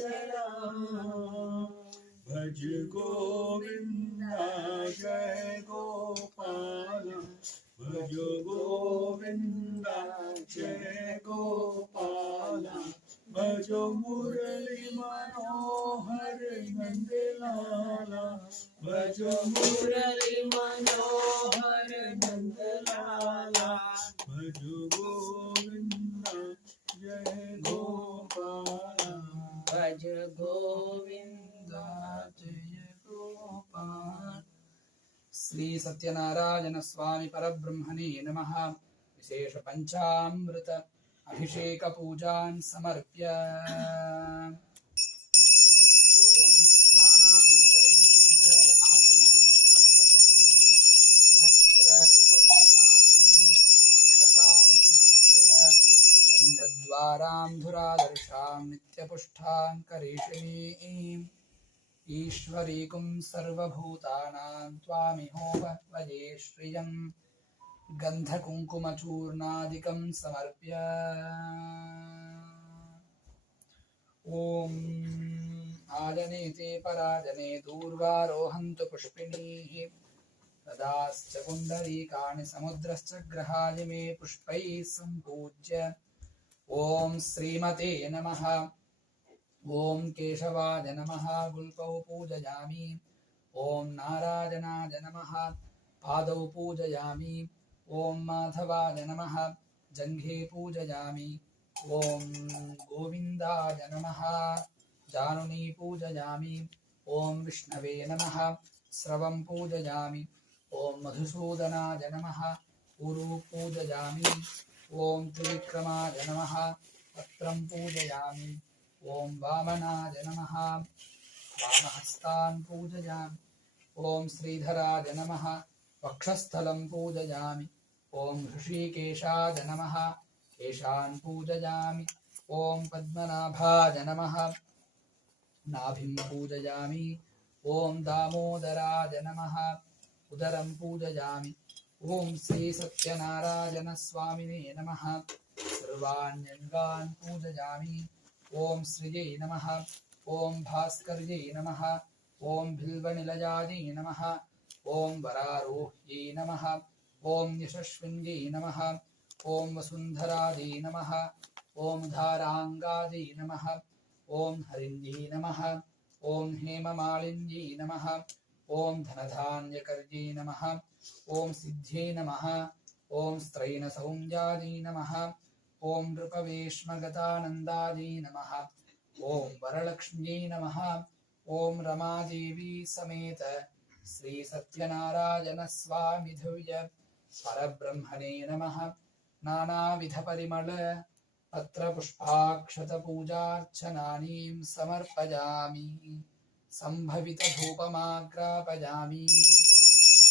जय राम भज गोविंदा जय गोपाल भज गोविंदा जय गोपाल भजो मुरली मनोहर नंदलाला भजो मुरली मनोहर नंदलाला भजो गोविंदा जय गोपाल भज गोविंद जय गोपाल श्री सत्यनारायण स्वामी परब्रह्मणे नमः विशेष पंचामृत अभिषेक पूजान् समर्प्य ओम स्नानानन्तरं शुद्ध आचमनं समर्पयामि वस्त्र उपवीतार्थं अक्षतान् समर्प्य गन्धद्वारां धुरादर्शां नित्यपुष्टां करेशनीं ईश्वरीकुं सर्वभूतानां त्वामिहोव वये श्रियम् गन्धकुङ्कुमचूर्णादिकं समर्प्य ॐ आजनेते पराजने दूर्वारोहन्तु पुष्पिणीः तदाश्च पुण्डरीकाणि समुद्रश्च ग्रहाणि मे पुष्पैः सम्पूज्य ॐ श्रीमते नमः ॐ केशवाय नमः गुल्पौ पूजयामि ॐ नारायणाय नमः पादौ पूजयामि ॐ माधवाय नमः जङ्घे पूजयामि ॐ गोविन्दाय नमः जानुनी पूजयामि ॐ विष्णवे नमः स्रवं पूजयामि ॐ मधुसूदनाय नमः ऊरू पूजयामि ॐ त्रिविक्रमाय नमः पत्रं पूजयामि ॐ वामनाय नमः वामहस्तान् पूजयामि ॐ श्रीधराय नमः वक्षस्थलं पूजयामि ॐ ऋषिकेशाय नमः केशान् पूजयामि ॐ पद्मनाभाय नमः नाभिं पूजयामि ॐ दामोदराय नमः उदरं पूजयामि ॐ श्री सत्यनारायण स्वामिने नमः सर्वाण्यङ्गान् पूजयामि ॐ श्रियै नमः ॐ भास्कर्यै नमः ॐ बिल्वनिलयायै नमः ॐ वरारोह्यै नमः ॐ यशस्विन्यै नमः ॐ वसुन्धरायै नमः ॐ धाराङ्गायै नमः ॐ हरिण्यै नमः ॐ हेममालिन्यै नमः ॐ धनधान्यकर्यै नमः ॐ सिद्ध्यै नमः ॐ स्त्रैणसौम्यायै नमः ॐ नृपवेश्मगतानन्दायै नमः ॐ वरलक्ष्म्यै नमः ॐ रमादेवी समेत श्री सत्यनारायण स्वामी दिव्य परब्रह्मणे नमः नानाविध परिमल पत्रपुष्पाक्षत पूजार्चनानीं समर्पयामि संभवित धूपमाग्रापयामि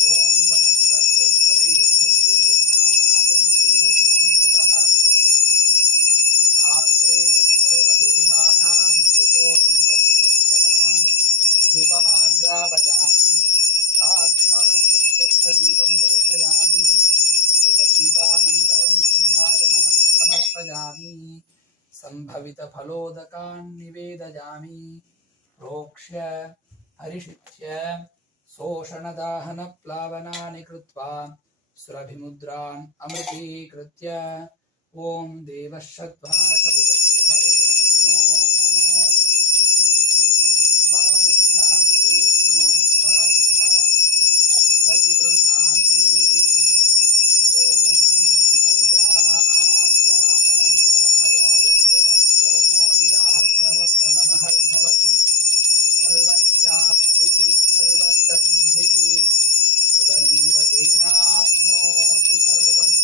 ॐ वनस्पत्युद्भवैर्नानागन्धैर्संयुतः आश्रयः सर्वदेवानां धूपो पुष्पजामि सम्भवितफलोदकान् निवेदयामि प्रोक्ष्य हरिषित्य शोषणदाहनप्लावनानि कृत्वा सुरभिमुद्रान् अमृतीकृत्य ॐ देवः शत्वा सवितुर्हवे अश्विनो बाहुभ्यां पूष्णो हस्ताभ्यां प्रतिगृह्णामि ॐ पर्याप्य अनन्तरायाय सर्वस्तोमोदिरार्थमुत्तममहद्भवति सर्वस्याप्तिः सर्वस्य सिद्धिः सर्वमेव तेनाप्नोति सर्वम्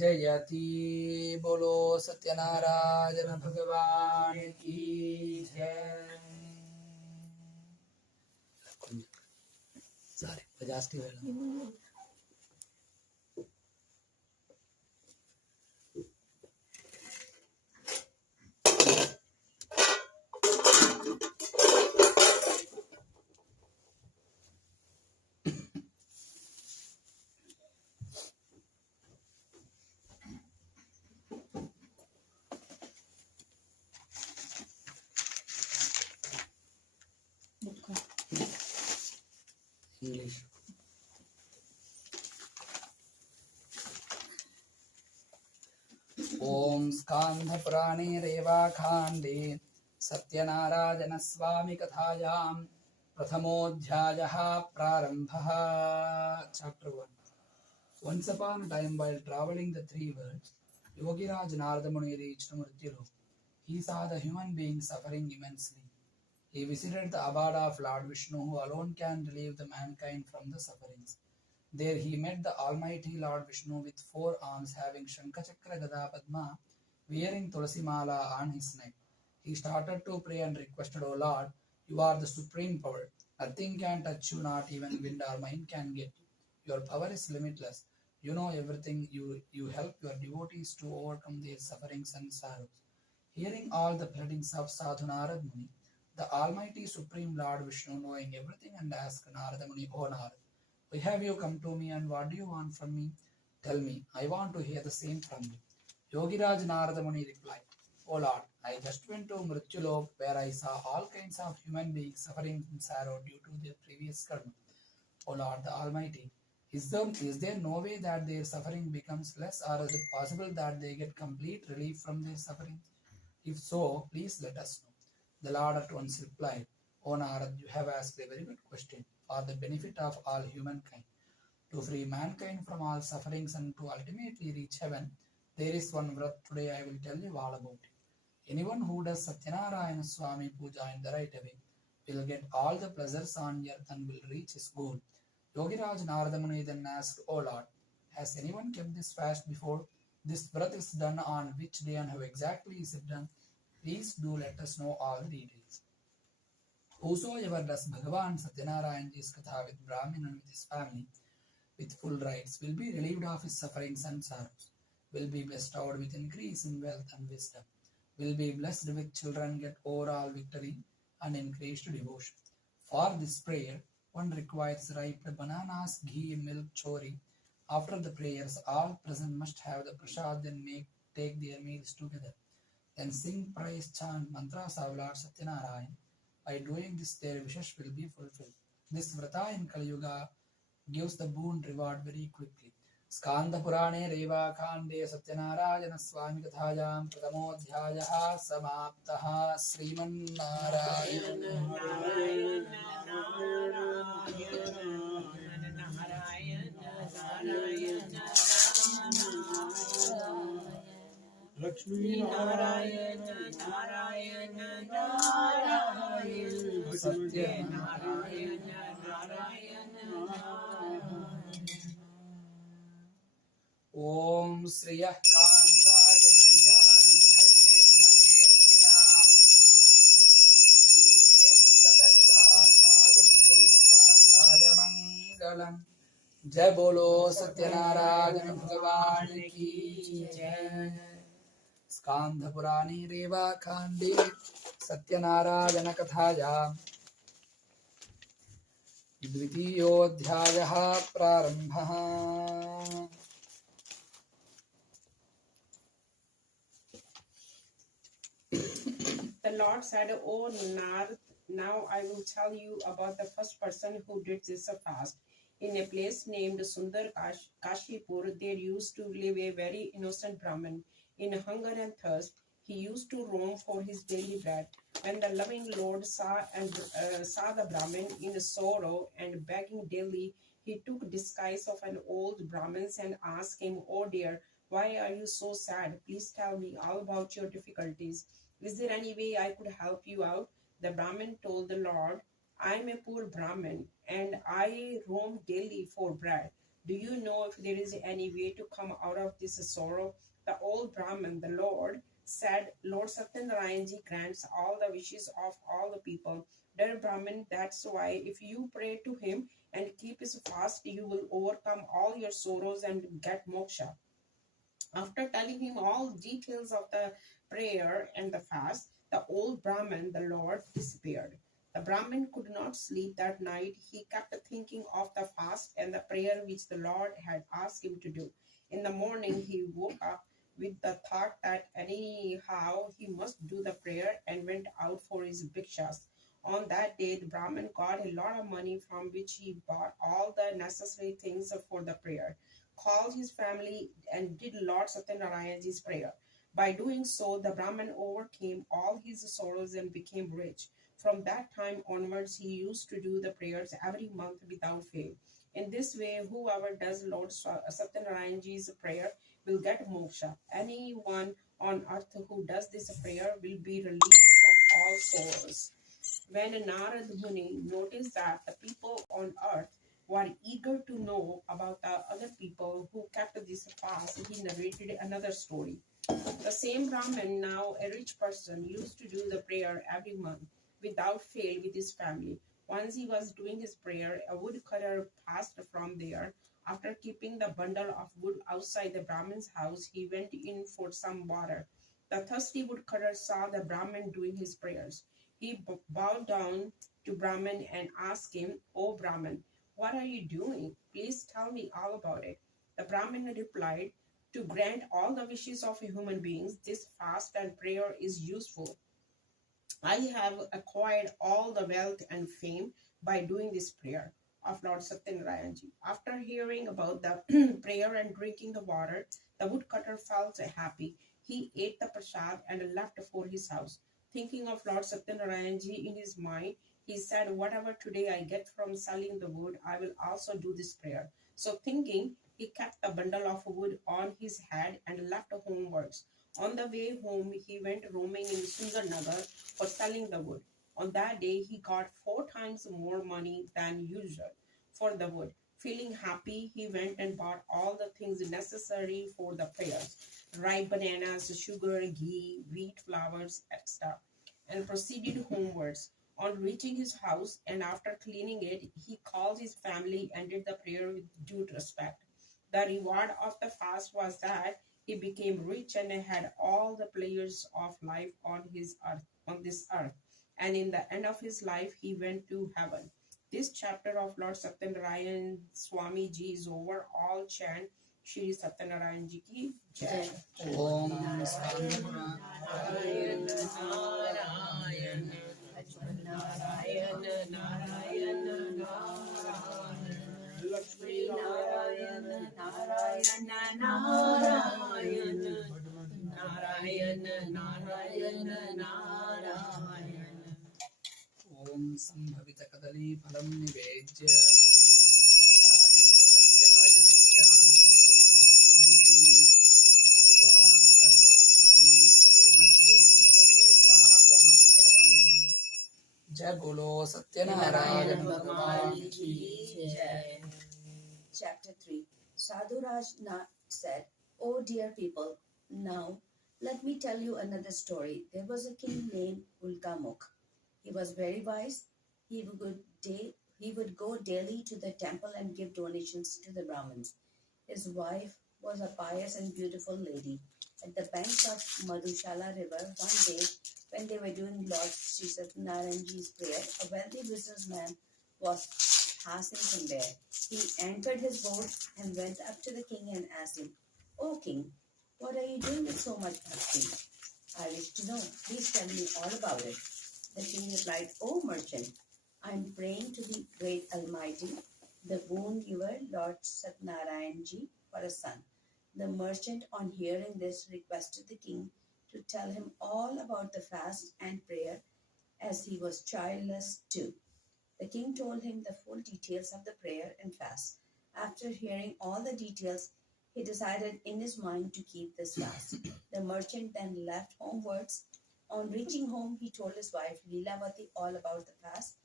जयति बोलो सत्यनारायण भगवान की जय सारे जास्ती इंग्लिश ओम स्कांध पुराणे रेवाखांडे सत्यनारायण स्वामी कथायां प्रथमोऽध्यायः प्रारम्भः chapter 1 Once upon a time while traveling the three worlds Yogiraj Narada Muni reached Mrityulok. He saw the human beings suffering immensely. He visited the abode of Lord Vishnu, who alone can relieve the mankind from the sufferings. There he met the Almighty Lord Vishnu with 4 arms, having Shankachakra Gada Padma, wearing Tulasi Mala on his neck. He started to pray and requested, O Lord, you are the supreme power. Nothing can touch you, not even wind or mind can get you. Your power is limitless. You know everything. You help your devotees to overcome their sufferings and sorrows. Hearing all the pleadings of Sadhu Narad Muni, the Almighty Supreme Lord Vishnu, knowing everything, and asked Narada Muni, O Narad, why have you come to me and what do you want from me? Tell me, I want to hear the same from you. Yogiraj Narada Muni replied, O Lord, I just went to Mrityulok where I saw all kinds of human beings suffering in sorrow due to their previous karma. O Lord the Almighty, is there no way that their suffering becomes less, or is it possible that they get complete relief from their suffering? If so, please let us know. The Lord at once replied, O Narad, you have asked a very good question for the benefit of all humankind. To free mankind from all sufferings and to ultimately reach heaven, there is one vrat today I will tell you all about it. Anyone who does Sathyanarayana Swami Puja in the right way will get all the pleasures on earth and will reach his goal. Yogiraj Narada Muni then asked, O Lord, has anyone kept this fast before? This vrat is done on which day and how exactly is it done? Please do let us know all the details. Whosoever does Bhagavan Satyanarayanji's Katha with Brahmin and with his family, with full rights, will be relieved of his sufferings and sorrows, will be bestowed with increase in wealth and wisdom, will be blessed with children, get overall victory and increased devotion. For this prayer, one requires ripe bananas, ghee, milk, chori. After the prayers, all present must have the prasad, then take their meals together. Then sing, praise, chant mantras of Lord Satyanarayan. By doing this, their wishes will be fulfilled. This vrata in Kali Yuga gives the boon reward very quickly. Skanda Purane Reva Khande Satyanarayana Swami Kathayam Pradamodhyayaha Samaptaha Sriman Narayana Lakshmi Narayana Narayana Narayana Satyanarayana Narayana Om Sriyah Kantaja Kalyanam Dhare Dhare Thinam Sri Venkateswara Srinivasaya Mangalam Jai Bolo Satyanarayana Bhagavan ki Jai Skandha Purani Reva Khande Satyanarayana Kathayam Dvitiyoऽध्यायः प्रारम्भः The Lord said, "O Narad, now I will tell you about the first person who did this fast. In a place named Sundar Kashipur, there used to live a very innocent Brahmin. In hunger and thirst, he used to roam for his daily bread. When the loving Lord saw the Brahmin in sorrow and begging daily, he took disguise of an old Brahmin and asked him, 'Oh dear, why are you so sad? Please tell me all about your difficulties. Is there any way I could help you out?' The Brahmin told the Lord, 'I am a poor Brahmin and I roam daily for bread. Do you know if there is any way to come out of this sorrow?' The old Brahmin, the Lord, said, 'Lord Sathyanarayana grants all the wishes of all the people. Dear Brahmin, that's why if you pray to him and keep his fast, you will overcome all your sorrows and get moksha.' After telling him all details of the prayer and the fast, the old Brahmin, the Lord, disappeared. The Brahmin could not sleep that night. He kept thinking of the fast and the prayer which the Lord had asked him to do. In the morning, he woke up with the thought that anyhow he must do the prayer and went out for his bhikshas. On that day, the Brahmin got a lot of money from which he bought all the necessary things for the prayer, called his family, and did Lord Sathyanarayana's prayer. By doing so, the Brahmin overcame all his sorrows and became rich. From that time onwards, he used to do the prayers every month without fail. In this way, whoever does Lord Sathyanarayana's prayer will get moksha. Anyone on earth who does this prayer will be released from all sorrows. When Narad Muni noticed that the people on earth were eager to know about the other people who kept this fast, he narrated another story. The same Brahmin, now a rich person, used to do the prayer every month without fail with his family. Once he was doing his prayer, a woodcutter passed from there. After keeping the bundle of wood outside the Brahmin's house, he went in for some water. The thirsty woodcutter saw the Brahmin doing his prayers. He bowed down to Brahmin and asked him, "O Brahmin, what are you doing? Please tell me all about it." The Brahmin replied, "To grant all the wishes of human beings, this fast and prayer is useful. I have acquired all the wealth and fame by doing this prayer of Lord Sathyanarayana." After hearing about the prayer and drinking the water, the woodcutter felt happy. He ate the prasad and left for his house. Thinking of Lord Sathyanarayana in his mind, he said, "Whatever today I get from selling the wood, I will also do this prayer." So thinking, he kept the bundle of wood on his head and left homewards. On the way home, he went roaming in Sundarnagar for selling the wood. On that day, he got 4 times more money than usual for the wood. Feeling happy, he went and bought all the things necessary for the prayers: ripe bananas, sugar, ghee, wheat flowers, etc., and proceeded homewards. On reaching his house and after cleaning it, he called his family and did the prayer with due respect. The reward of the fast was that he became rich and had all the pleasures of life on this earth. And in the end of his life, he went to heaven. This chapter of Lord Sathyanarayan Swami Ji is over. All chant Shri Sathyanarayan Ji ki Jai. Om Narayana Narayana Narayana Narayana Narayana Lakshmi Narayana Narayana Narayana Narayana Narayana Narayana Om Sambhavita Kadali Phalam Nivedya Nityaya Niravasyaja Nityananda Sarvantaratmani Srimad Venkateswara Mangalam. Jai Bolo Satyanarayana Bhagwan ki Jai. Chapter 3. Sadhuraj said, "O dear people, now let me tell you another story. There was a king named Ulkamukh. He was very wise. He would go daily to the temple and give donations to the Brahmins. His wife was a pious and beautiful lady. At the banks of Madhushala river, one day when they were doing Lord Sri Sathyanarayanji's prayer, a wealthy businessman was passing from there. He anchored his boat and went up to the king and asked him, "O king, what are you doing with so much bhakti?" I wish to know. Please tell me all about it. The king replied, O merchant, I am praying to the great Almighty, the boon giver, Lord Sathyanarayana for a son. The merchant, on hearing this, requested the king to tell him all about the fast and prayer, as he was childless too. The king told him the full details of the prayer and fast. After hearing all the details, he decided in his mind to keep this fast. The merchant then left homewards. On reaching home, he told his wife Leelavati all about the fast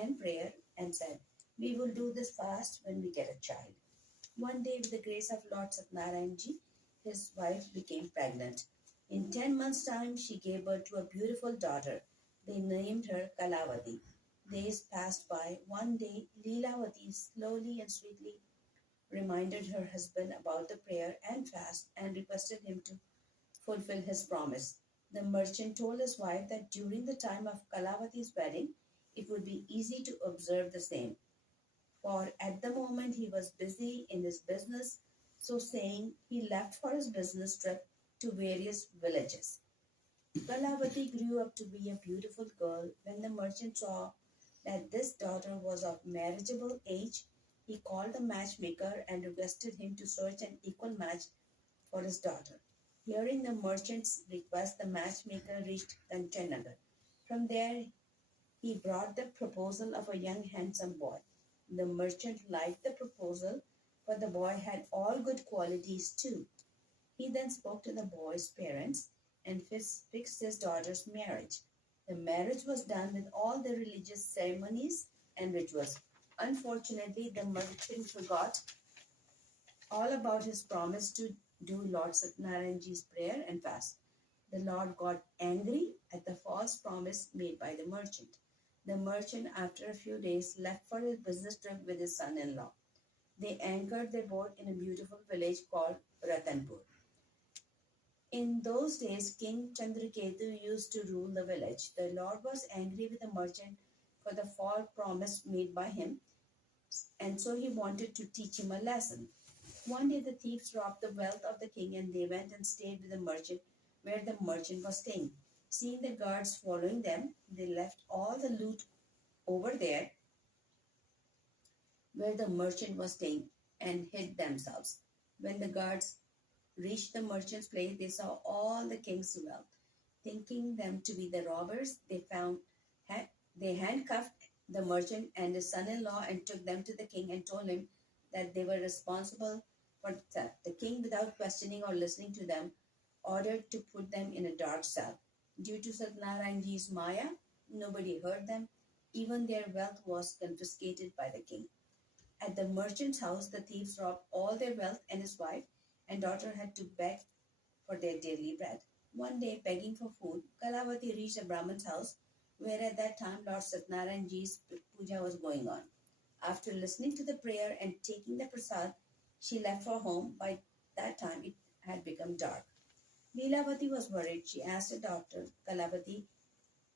and prayer and said, We will do this fast when we get a child. One day, with the grace of Lord Sathyanarayana, his wife became pregnant. In 10 months' time, she gave birth to a beautiful daughter. They named her Kalavati. Days passed by. One day, Leelavati slowly and sweetly reminded her husband about the prayer and fast and requested him to fulfill his promise. The merchant told his wife that during the time of Kalavati's wedding, it would be easy to observe the same, for at the moment he was busy in his business. So saying, he left for his business trip to various villages. Kalavati grew up to be a beautiful girl. When the merchant saw that this daughter was of marriageable age, he called the matchmaker and requested him to search an equal match for his daughter. Hearing the merchant's request, the matchmaker reached Kanchannagar. From there, he brought the proposal of a young handsome boy. The merchant liked the proposal, but the boy had all good qualities too. He then spoke to the boy's parents and fixed his daughter's marriage. The marriage was done with all the religious ceremonies and rituals. Unfortunately, the merchant forgot all about his promise to do Lord Sathyanarayana's prayer and fast. The Lord got angry at the false promise made by the merchant. The merchant, after a few days, left for his business trip with his son-in-law. They anchored their boat in a beautiful village called Ratanpur. In those days, King Chandraketu used to rule the village. The Lord was angry with the merchant for the false promise made by him, and so he wanted to teach him a lesson. One day the thieves robbed the wealth of the king, and they went and stayed with the merchant where the merchant was staying. Seeing the guards following them, they left all the loot over there where the merchant was staying and hid themselves. When the guards reached the merchant's place, they saw all the king's wealth. Thinking them to be the robbers, they handcuffed the merchant and his son-in-law and took them to the king and told him that they were responsible for theft. The king, without questioning or listening to them, ordered to put them in a dark cell. Due to Sathyanarayana's Maya, nobody heard them. Even their wealth was confiscated by the king. At the merchant's house, the thieves robbed all their wealth, and his wife and daughter had to beg for their daily bread. One day, begging for food, Kalavati reached a Brahman's house, where at that time Lord Sathyanarayana's Puja was going on. After listening to the prayer and taking the prasad, she left for home. By that time, it had become dark. Leelavati was worried. She asked her daughter, Kalavati,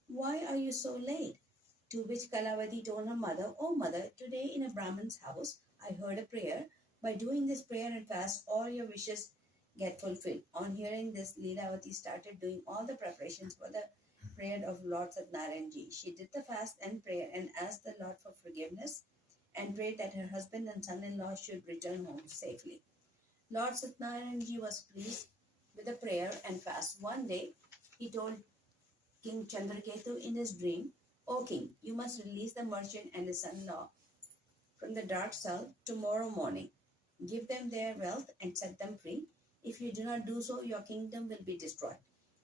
why are you so late? To which Kalavati told her mother, Oh mother, today in a Brahman's house, I heard a prayer. By doing this prayer and fast, all your wishes get fulfilled. On hearing this, Leelavati started doing all the preparations for the prayer of Lord Sathyanarayana. She did the fast and prayer and asked the Lord for forgiveness and prayed that her husband and son-in-law should return home safely. Lord Sathyanarayana was pleased with the prayer and fast. One day, he told King Chandraketu in his dream, O king, you must release the merchant and his son-in-law from the dark cell tomorrow morning. Give them their wealth and set them free. If you do not do so, your kingdom will be destroyed.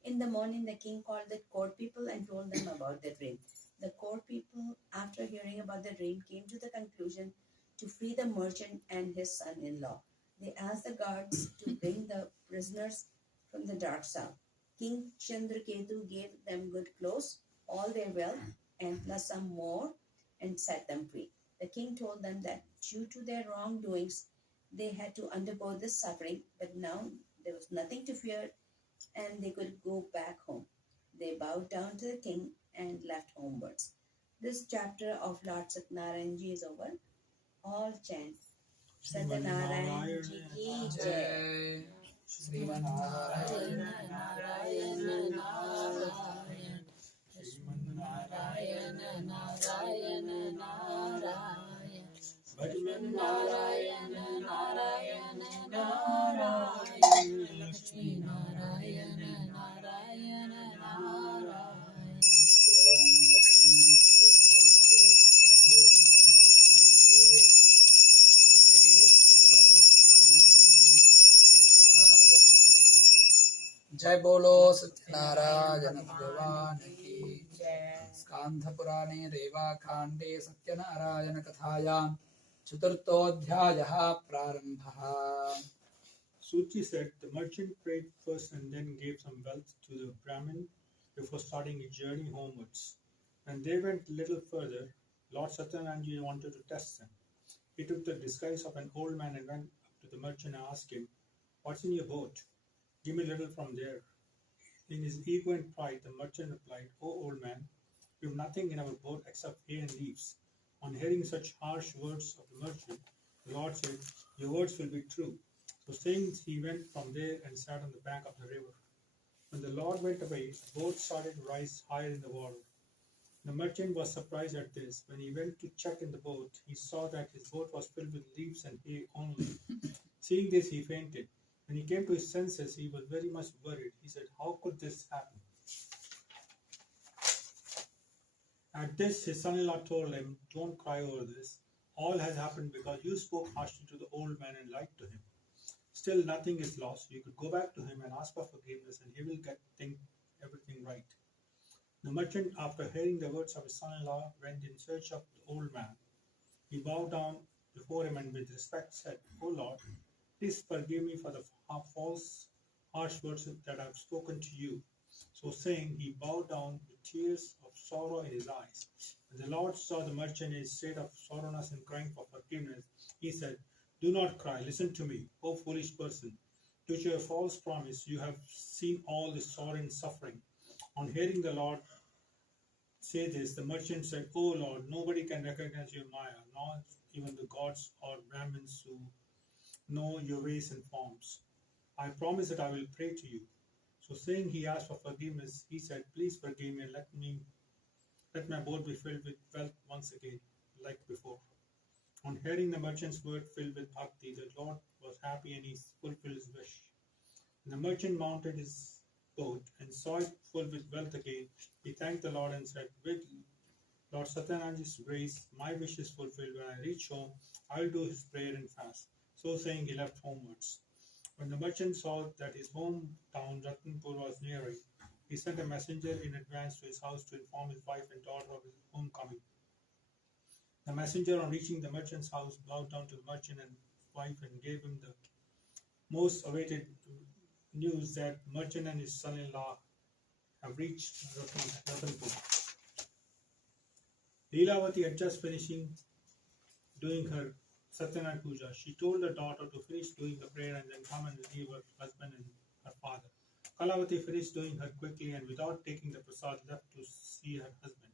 In the morning, the king called the court people and told them about the dream. The court people, after hearing about the dream, came to the conclusion to free the merchant and his son-in-law. They asked the guards to bring the prisoners from the dark cell. King Chandraketu gave them good clothes, all their wealth, and plus some more, and set them free. The king told them that due to their wrongdoings, they had to undergo this suffering, but now there was nothing to fear and they could go back home. They bowed down to the king and left homewards. This chapter of Lord Sathyanarayana is over. All chant Sathyanarayana Ji ki jai. Jai Sri Venkateswara Narayana Narayana जय बोलो सत्यनारायण भगवान की जय। स्कांध पुराणे रेवाकांडे सत्यनारायण कथायां चतुर्थोऽध्यायः प्रारम्भः। Suchi said, the merchant prayed first and then gave some wealth to the Brahmin before starting his journey homewards. When they went a little further, Lord Sathyanarayana wanted to test them. He took the disguise of an old man and went up to the merchant and asked him, "What's in your boat? Give me a little from there." In his ego and pride, the merchant replied, "O old man, we have nothing in our boat except hay and leaves." On hearing such harsh words of the merchant, the Lord said, "Your words will be true." So saying, he went from there and sat on the bank of the river. When the Lord went away, the boat started to rise higher in the water. The merchant was surprised at this. When he went to check in the boat, he saw that his boat was filled with leaves and hay only. Seeing this, he fainted. When he came to his senses, he was very much worried. He said, "How could this happen?" At this, his son-in-law told him, "Don't cry over this. All has happened because you spoke harshly to the old man and lied to him. Still, nothing is lost. You could go back to him and ask for forgiveness, and he will get everything right." The merchant, after hearing the words of his son-in-law, went in search of the old man. He bowed down before him and with respect said, "O Lord, please forgive me for the false, harsh words that I have spoken to you." So saying, he bowed down with tears of sorrow in his eyes. When the Lord saw the merchant in a state of sorrowness and crying for forgiveness, he said, "Do not cry. Listen to me, O foolish person. Due to your false promise, you have seen all this sorrow and suffering." On hearing the Lord say this, the merchant said, "O Lord, nobody can recognize your Maya, not even the gods or Brahmins who know your ways and forms. I promise that I will pray to you." So saying, he asked for forgiveness. He said, "Please forgive me and let my boat be filled with wealth once again, like before." On hearing the merchant's word filled with bhakti, the Lord was happy and he fulfilled his wish. When the merchant mounted his boat and saw it full with wealth again, he thanked the Lord and said, "With Lord Sathyanarayana's grace, my wish is fulfilled. When I reach home, I will do his prayer and fast." So saying, he left homewards. When the merchant saw that his hometown Ratnapur was nearing, he sent a messenger in advance to his house to inform his wife and daughter of his homecoming. The messenger, on reaching the merchant's house, bowed down to the merchant and wife and gave him the most awaited news that the merchant and his son-in-law have reached Ratnapur. Leelavati had just finishing doing her Satyanarayana Puja. She told her daughter to finish doing the prayer and then come and relieve her husband and her father. Kalavati finished doing her quickly and without taking the prasad left to see her husband.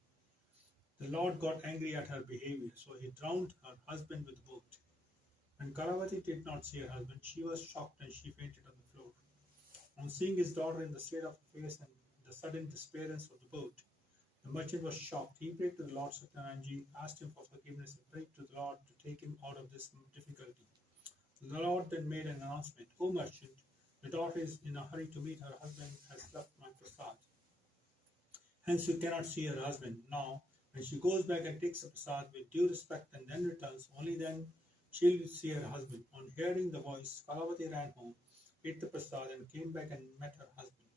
The Lord got angry at her behavior, so he drowned her husband with the boat. When Kalavati did not see her husband, she was shocked and she fainted on the floor. On seeing his daughter in the state of affairs and the sudden disappearance of the boat, the merchant was shocked. He prayed to the Lord Sathyanarayana, asked him for forgiveness, and prayed to the Lord to take him out of this difficulty. The Lord then made an announcement, "O merchant, the daughter is in a hurry to meet her husband, has left my prasad. Hence you cannot see her husband. Now, when she goes back and takes the prasad with due respect and then returns, only then she will see her husband." On hearing the voice, Kalavati ran home, ate the prasad, and came back and met her husband.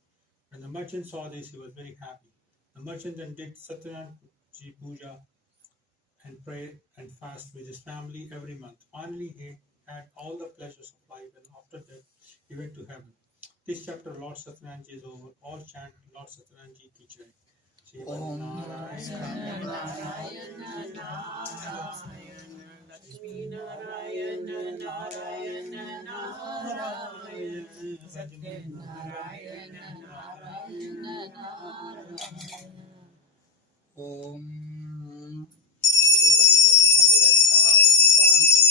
When the merchant saw this, he was very happy. The merchant then did Sathyanarayana Puja and pray and fast with his family every month. Finally, he had all the pleasures of life, and after that, he went to heaven. This chapter, Lord Sathyanarayana, is over. All chant Lord Sathyanarayana ki jai. Om Narayana Narayana Narayana Lakshmi Narayana Narayana Narayana Sathyanarayana Narayana Narayana. Om Sri Venkateswara Temple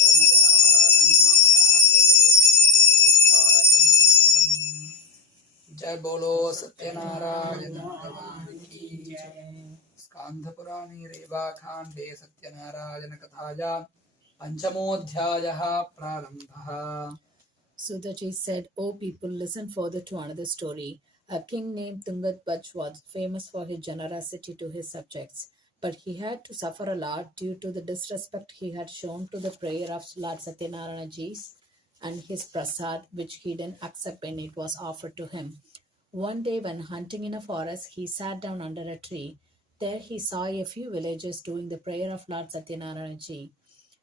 Ramaya Ranumanaya Venkateshaya Mangalam. जय बोलो सत्यनारायण भगवान की जय। स्कांध पुराणे रेवाकांडे सत्यनारायण कथाया पंचमोऽध्यायः प्रारम्भः। Sudaji said, "O people, listen further to another story. A king named Tungatbaj was famous for his generosity to his subjects, but he had to suffer a lot due to the disrespect he had shown to the prayer of Lord Satyanarayanaji's and his prasad, which he didn't accept when it was offered to him. One day, when hunting in a forest, he sat down under a tree. There he saw a few villagers doing the prayer of Lord Sathyanarayana.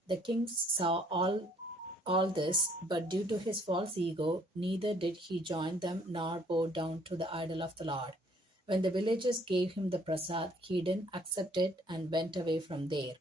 The king saw all this, but due to his false ego, neither did he join them nor bow down to the idol of the Lord. When the villagers gave him the prasad, he didn't accept it and went away from there.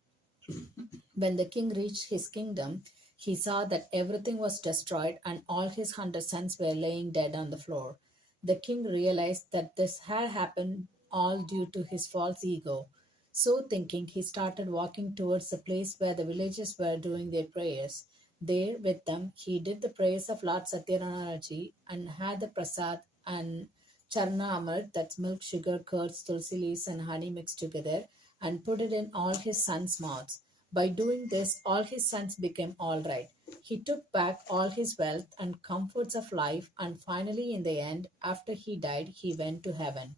When the king reached his kingdom, he saw that everything was destroyed and all his 100 sons were laying dead on the floor. The king realized that this had happened all due to his false ego. So thinking, he started walking towards the place where the villagers were doing their prayers. There, with them, he did the prayers of Lord Sathyanarayana and had the prasad and charna amrit, that's milk, sugar, curds, tulsi leaves, and honey mixed together, and put it in all his sons' mouths. By doing this, all his sons became all right. He took back all his wealth and comforts of life, and finally, in the end, after he died, he went to heaven.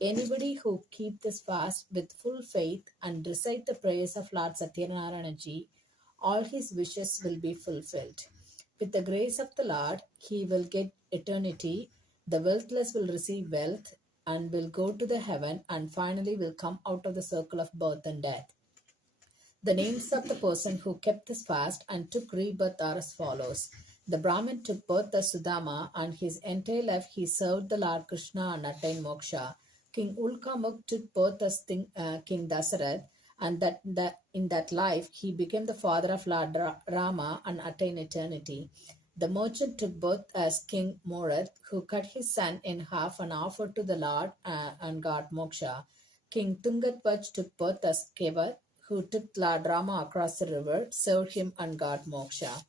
Anybody who keep this fast with full faith and recite the prayers of Lord Sathyanarayana, all his wishes will be fulfilled. With the grace of the Lord, he will get eternity. The wealthless will receive wealth and will go to the heaven and finally will come out of the circle of birth and death. The names of the person who kept this fast and took rebirth are as follows. The Brahmin took birth as Sudama, and his entire life he served the Lord Krishna and attained moksha. King Ulkamuk took birth as King Dasarath, and in that life he became the father of Lord Rama and attained eternity. The merchant took birth as King Morath, who cut his son in half and offered to the Lord and got moksha. King Tungatpach took birth as Kevat, who took Lord Rama across the river, served him, and got moksha.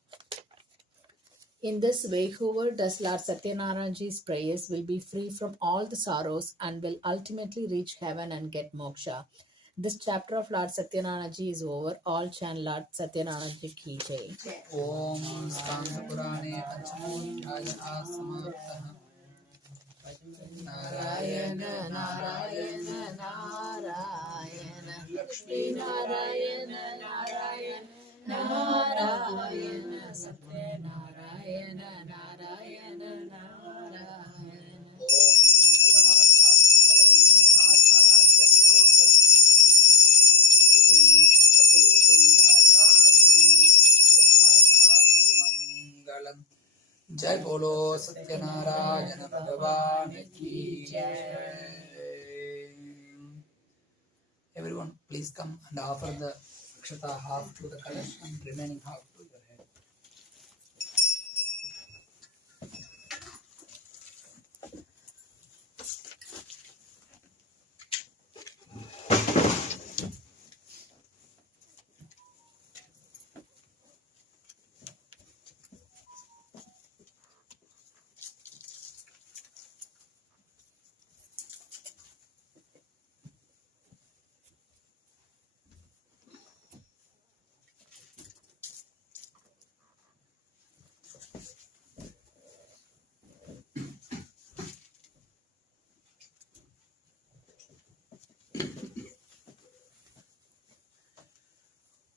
In this way, whoever does Lord Satyanarayana's prayers will be free from all the sorrows and will ultimately reach heaven and get moksha. This chapter of Lord Satyanarayana is over. All chant Lord Satyanarayana ki jai. Om Skanda Purane Panchamoധ്യായः समाप्तः. Narayana, Narayana, Narayana, Lakshmi Narayana, Narayana, Narayana, Satyanarayana, Narayana, Narayana. Om Mangala Sadhana Parayamacharya Purogaram जय बोलो सत्यनारायण भगवान की जय. Everyone, please come and offer the akshata half to the kalash and remaining half to your head.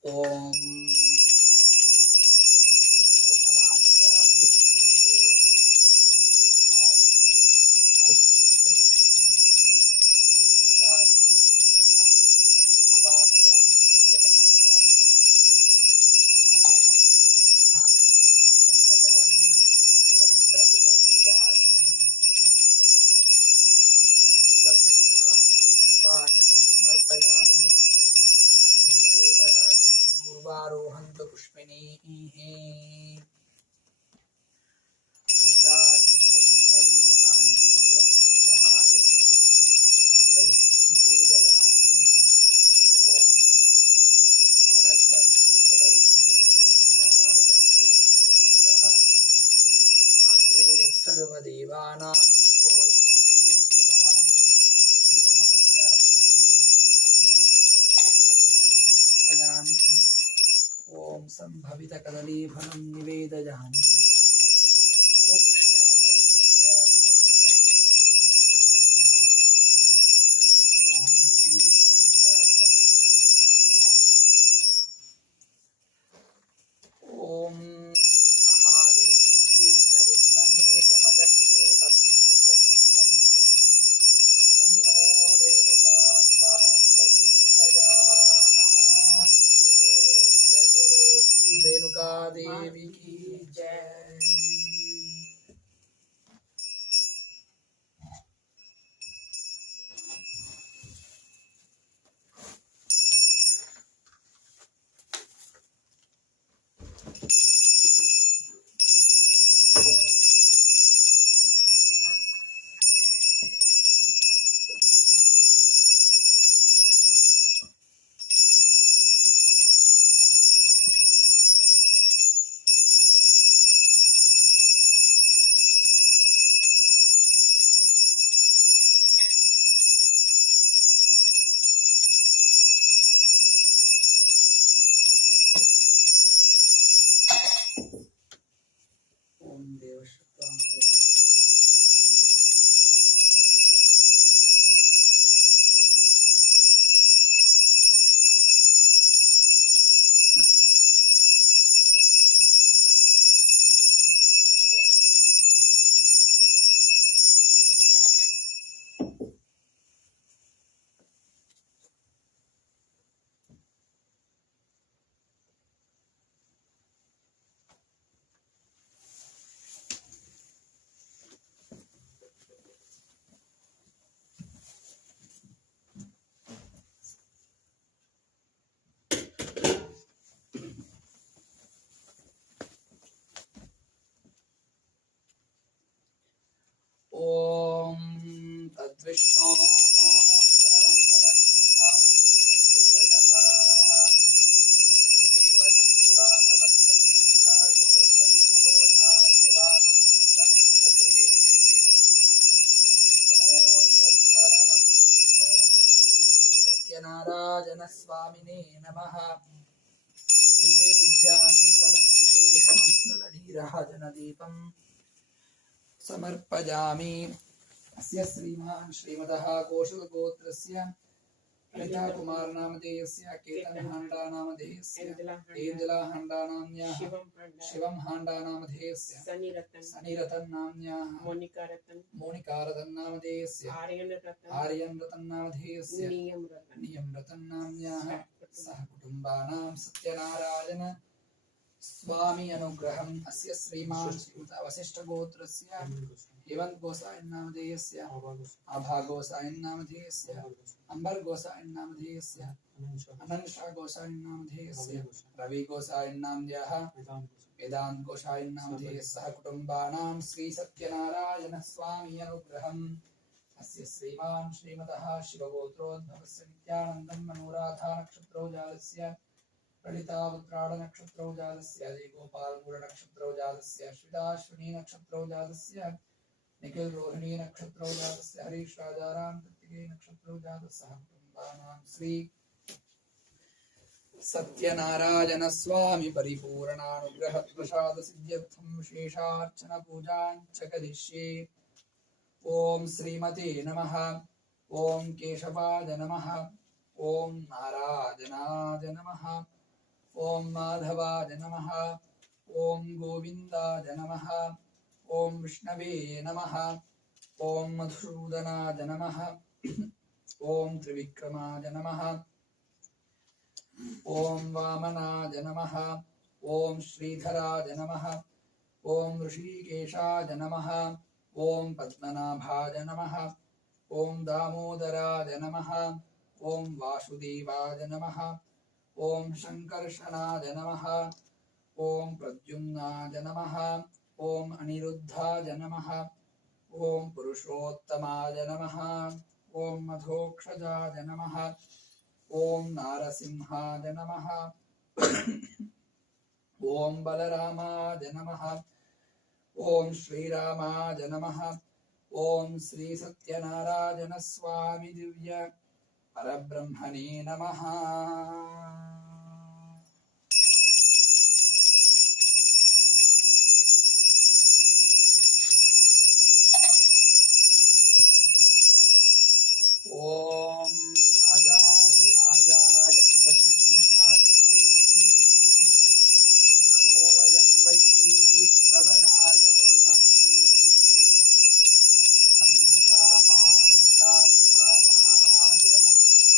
Om Varohantu Pushpini Hardacya Pundarikani Samudrasya Grahayani Saitam Pudayami. Om Vanaspatya Savaidyude Nanagandhaye Samanditaha Agreya Sarva Devanam Dhupoyam Pratishthatam Dhupamagrapayami Om Sambhavita Kadalibhanam Nivedayami. Om Mahadev Satyanarayan स्वामिने नमः। नैवेद्यान्तरं शेषमस्तुलढीराजनदीपं समर्पयामि। अस्य श्रीमान् श्रीमतः कौशिकगोत्रस्य ललिता कुमार नामधेयस्य केतन हांडा नामधेयस्य Angela हांडा नाम्न्याः शिवम हांडा नामधेयस्य सनी रतन नाम्न्याः मोनिका रतन नामधेयस्य आर्यन रतन नामधेयस्य नियम रतन नाम्न्याः सह कुटुंबानां सत्यनारायण स्वामी अनुग्रहम्। अस्य श्रीमान् श्रीयुत वसिष्ठ गोत्रस्य हेमंत गोसाइन नामधेयस्य आभा गोसाइन नामधेयस्य अंबर गोसाइन नामधेयस्य अनंशा गोसाइन नामधेयस्य रवि गोसाइन नाम्न्याः वेदांत गोसाइन नामधेयस्य कुटुंबानां श्री सत्यनारायण स्वामी अनुग्रहम्। अस्य श्रीमान् श्रीमतः शिवगोत्रोद्भवस्य नित्यानन्दं मनोराधा नक्षत्रोजातस्य ललिता उत्तरायण नक्षत्रोजातस्य गोपाल मूल नक्षत्रोजातस्य श्वेताश्विनी नक्षत्रोजातस्य निखिल रोहिणी नक्षत्रोजातस्य हरीश राजाराम कृत्तिके नक्षत्रोजातस्य कुटुंबानां श्री सत्यनारायण स्वामी परिपूर्णानुग्रह प्रसाद सिद्ध्यर्थं विशेषार्चन पूजां च करिष्ये। ओम श्रीमते नमः। ओम केशवाय नमः। ओम नारायणाय नमः। ओम माधवाय नमः। ओम गोविंदाय नमः। ओम विष्णवे नमः। ओम मधुसूदनाय नमः। ओम त्रिविक्रमाय नमः। ओम वामनाय नमः। ओम श्रीधराय नमः। ओम ऋषिकेशाय नमः। ओम पद्मनाभाय नमः। ओम दामोदराय नमः। ओम वासुदेवाय नमः। ओम शंकर्षणाय नमः। ओम प्रद्युम्नाय नमः। ओम अनिरुद्धाय नमः। ओम पुरुषोत्तमाय नमः। ओम मधोक्षजाय नमः। ओम नारसिंहाय नमः। ओम बलरामाय नमः। ओम श्रीरामाय नमः। ओम श्री सत्यनारायण स्वामी दिव्य परब्रह्मणे नमः। ओम राजाधिराजाय प्रसन्नशालिने नमो वयं वै श्रवणाय कुर्महे। समे कामान् कामकामाय मह्यम्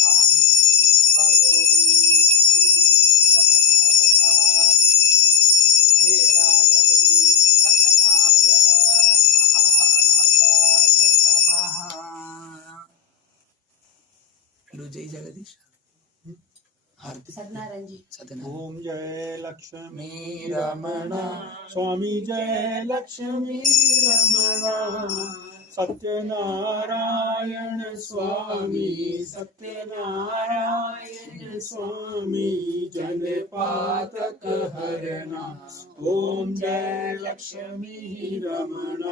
कामेश्वरो वै श्रवणो दधातु कुबेराय वै श्रवणाय महाराजाय नमः। हेलो जय जगदीश आरती सत्यनारायण जी। सत्यनारायण। ओम जय लक्ष्मी रमण स्वामी जय लक्ष्मी रमण सत्यनारायण स्वामी सत्यनारायण स्वामी जनपातक हरणा। ओम जय लक्ष्मी रमण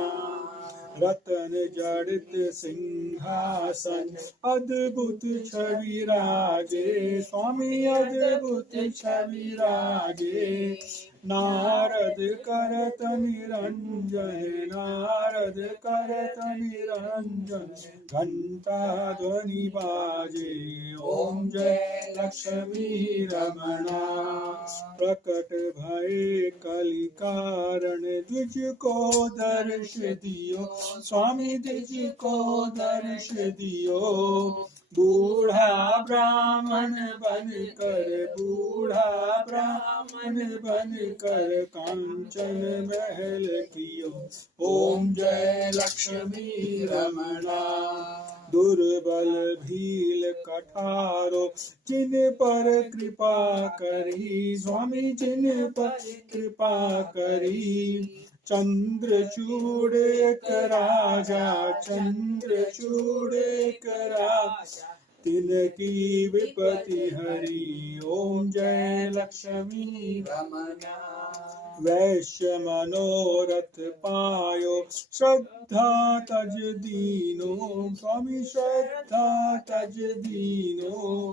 रतन जड़ित सिंहासन अद्भुत छवि राजे। स्वामी अद्भुत छवि राजे। नारद करत निरंजन नारद करत निरंजन घंटा ध्वनि बाजे। ओम जय लक्ष्मी रमणा प्रकट भय कलि कारण तुझ को दर्श दियो। स्वामी तुझ को दर्श दियो। बूढ़ा ब्राह्मण बन कर कांचन महल कियो। ओम जय लक्ष्मी रमणा दुर्बल भील कठारो जिन पर कृपा करी। स्वामी जिन पर कृपा करी। चंद्रचूड़ एक राजा तिनकी विपत्ति हरि। ओम जय लक्ष्मी रमणा। वैश्य मनोरथ पायो श्रद्धा तज दीनो। स्वामी श्रद्धा तज दीनो।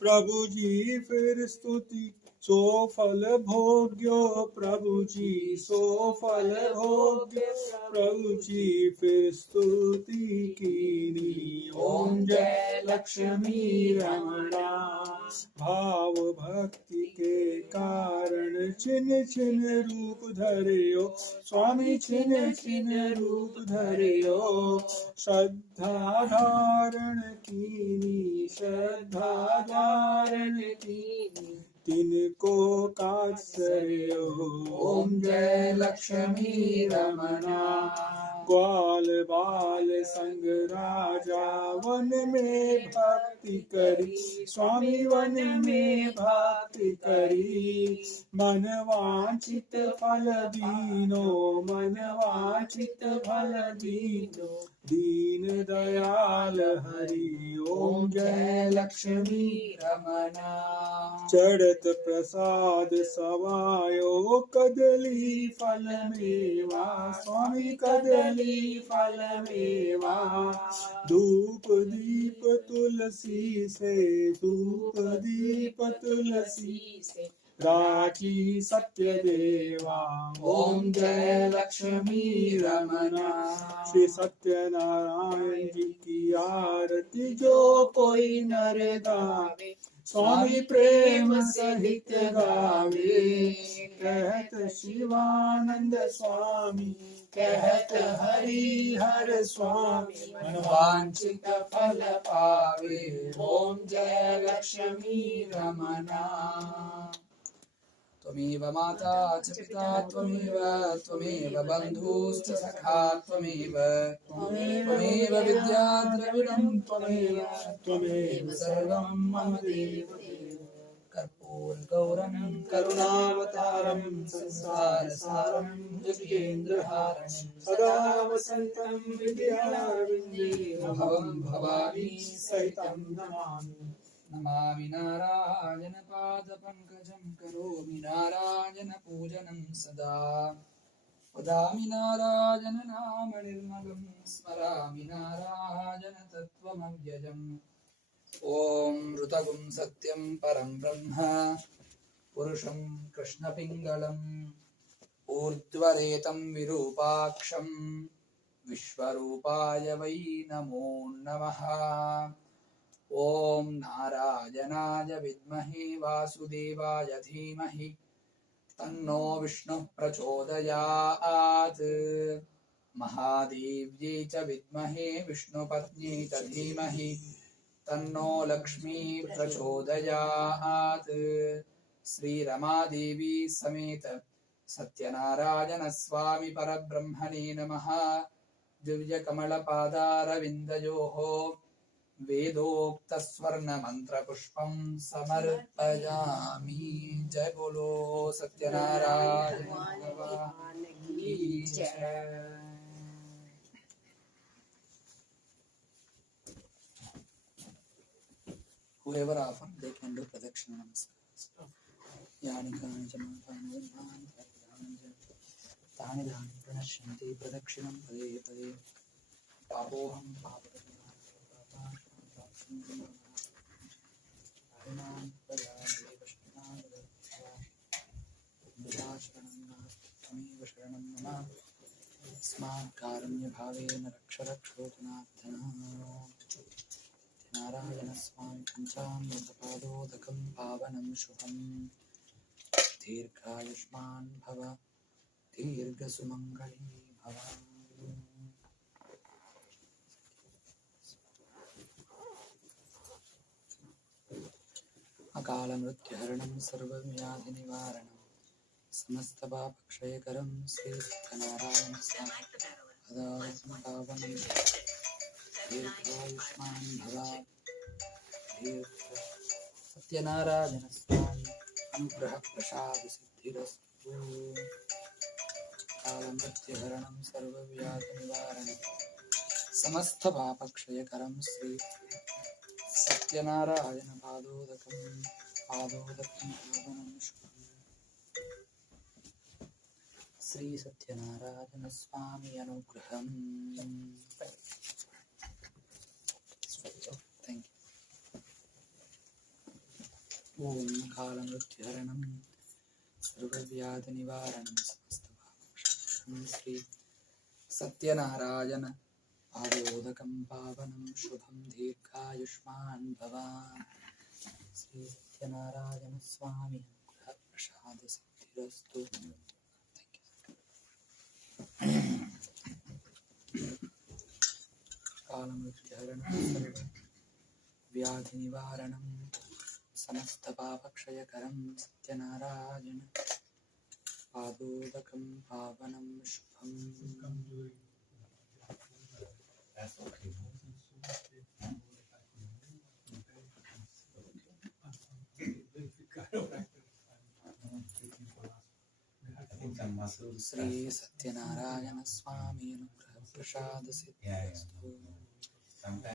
प्रभु जी फिर स्तुति सो फल भोग्यो। प्रभु जी सो फल भोग्यो। प्रभु जी फिर स्तुति कीनी। ओम जय लक्ष्मी रमणा। भाव भक्ति के कारण छिन छिन रूप धरियो। स्वामी छिन छिन रूप धरियो। श्रद्धा धारण कीनी। श्रद्धा धारण कीनी। तिनको कात्सर्यो। ओम जय लक्ष्मी रमणा। ग्वाल बाल संग राजा वन में भक्ति करी। स्वामी वन में भक्ति करी। मन वांछित फल दीनो। मन वांछित फल दीनो। दीन दयाल हरि। ओम जय लक्ष्मी रमणा। चढ़त प्रसाद सवायो कदली फल मेवा। स्वामी कदली फल मेवा। धूप दीप तुलसी से। धूप दीप तुलसी से। राखी सत्य देवा। ओम जय लक्ष्मी रमणा। श्री सत्यनारायण जी की आरती जो कोई नर गावे। स्वामी प्रेम सहित गावे। कहत शिवानंद स्वामी। कहत हरि हर स्वामी। मनवांछित फल पावे। ओम जय लक्ष्मी रमणा। त्वमेव माता च पिता त्वमेव। त्वमेव बन्धुश्च सखा त्वमेव। त्वमेव विद्या द्रविणं त्वमेव। त्वमेव सर्वं मम देव देव। कर्पूरगौरं करुणावतारं संसारसारं भुजगेन्द्रहारं सदा वसन्तं हृदयारविन्दे भवं भवानी सहितं नमामि। नमामि नारायण पादपङ्कजं करोमि नारायण पूजनं सदा। वदामि नारायण नाम निर्मलं स्मरामि नारायण तत्त्वमव्ययम्। ॐ ऋतगुं सत्यं परं ब्रह्म पुरुषं कृष्णपिङ्गलम् ऊर्ध्वरेतं विरूपाक्षं विश्वरूपाय वै नमो नमः। ॐ नारायणाय विद्महे वासुदेवाय धीमहि तन्नो विष्णुः प्रचोदयात्। महादेव्यै च विद्महे विष्णुपत्न्यै च धीमहि तन्नो लक्ष्मी प्रचोदयात्। श्रीरमादेवी समेत सत्यनारायण स्वामी परब्रह्मणे नमः। दिव्यकमलपादारविन्दयोः वेदोक्त स्वर्ण मंत्र पुष्पं समर्पयामि। जय बोलो सत्यनारायण भगवान की जय। Whoever often they can do pradakshina namaskar. Yani kanchana tani dhani pranashyanti pradakshina pade pade. Papoham कारुण्यभावेन रक्ष नारायण स्वामी पंचामृतपादोदकं पावनं शुभं। दीर्घायुष्मान् भव दीर्घसुमङ्गली भव। अकाल मृत्युहरणं सर्वव्याधिनिवारणं समस्तपापक्षयकरं श्री सत्यनारायण स्वामी पावनं। दीर्घायुष्मान् भव सत्यनारायण स्वामी अनुग्रह प्रसाद सिद्धिरस्तु। काल मृत्युहरणं सर्वव्याधिनिवारणं समस्त पापक्षयकरं Shri Sathyanarayana Padodakam Pavanam Shubham Sri Sathyanarayana Swami Anugraham. Thank you. Om Kalamrityaranam Sarvavyadhi Nivaranam Samastavakshanam Sri Sathyanarayana Padodakam Pavanam Shubham Dirghayushman Bhavan Sri Sathyanarayana Swami Anugrah Prasad Siddhirastu. Kalamrityaranam Sarvavyadhi Nivaranam Samastapapakshayakaram Sathyanarayana Padodakam Pavanam Shubham. That's okay. Sri Sathyanarayana Swami Anugrah Prasad Siddhirastu.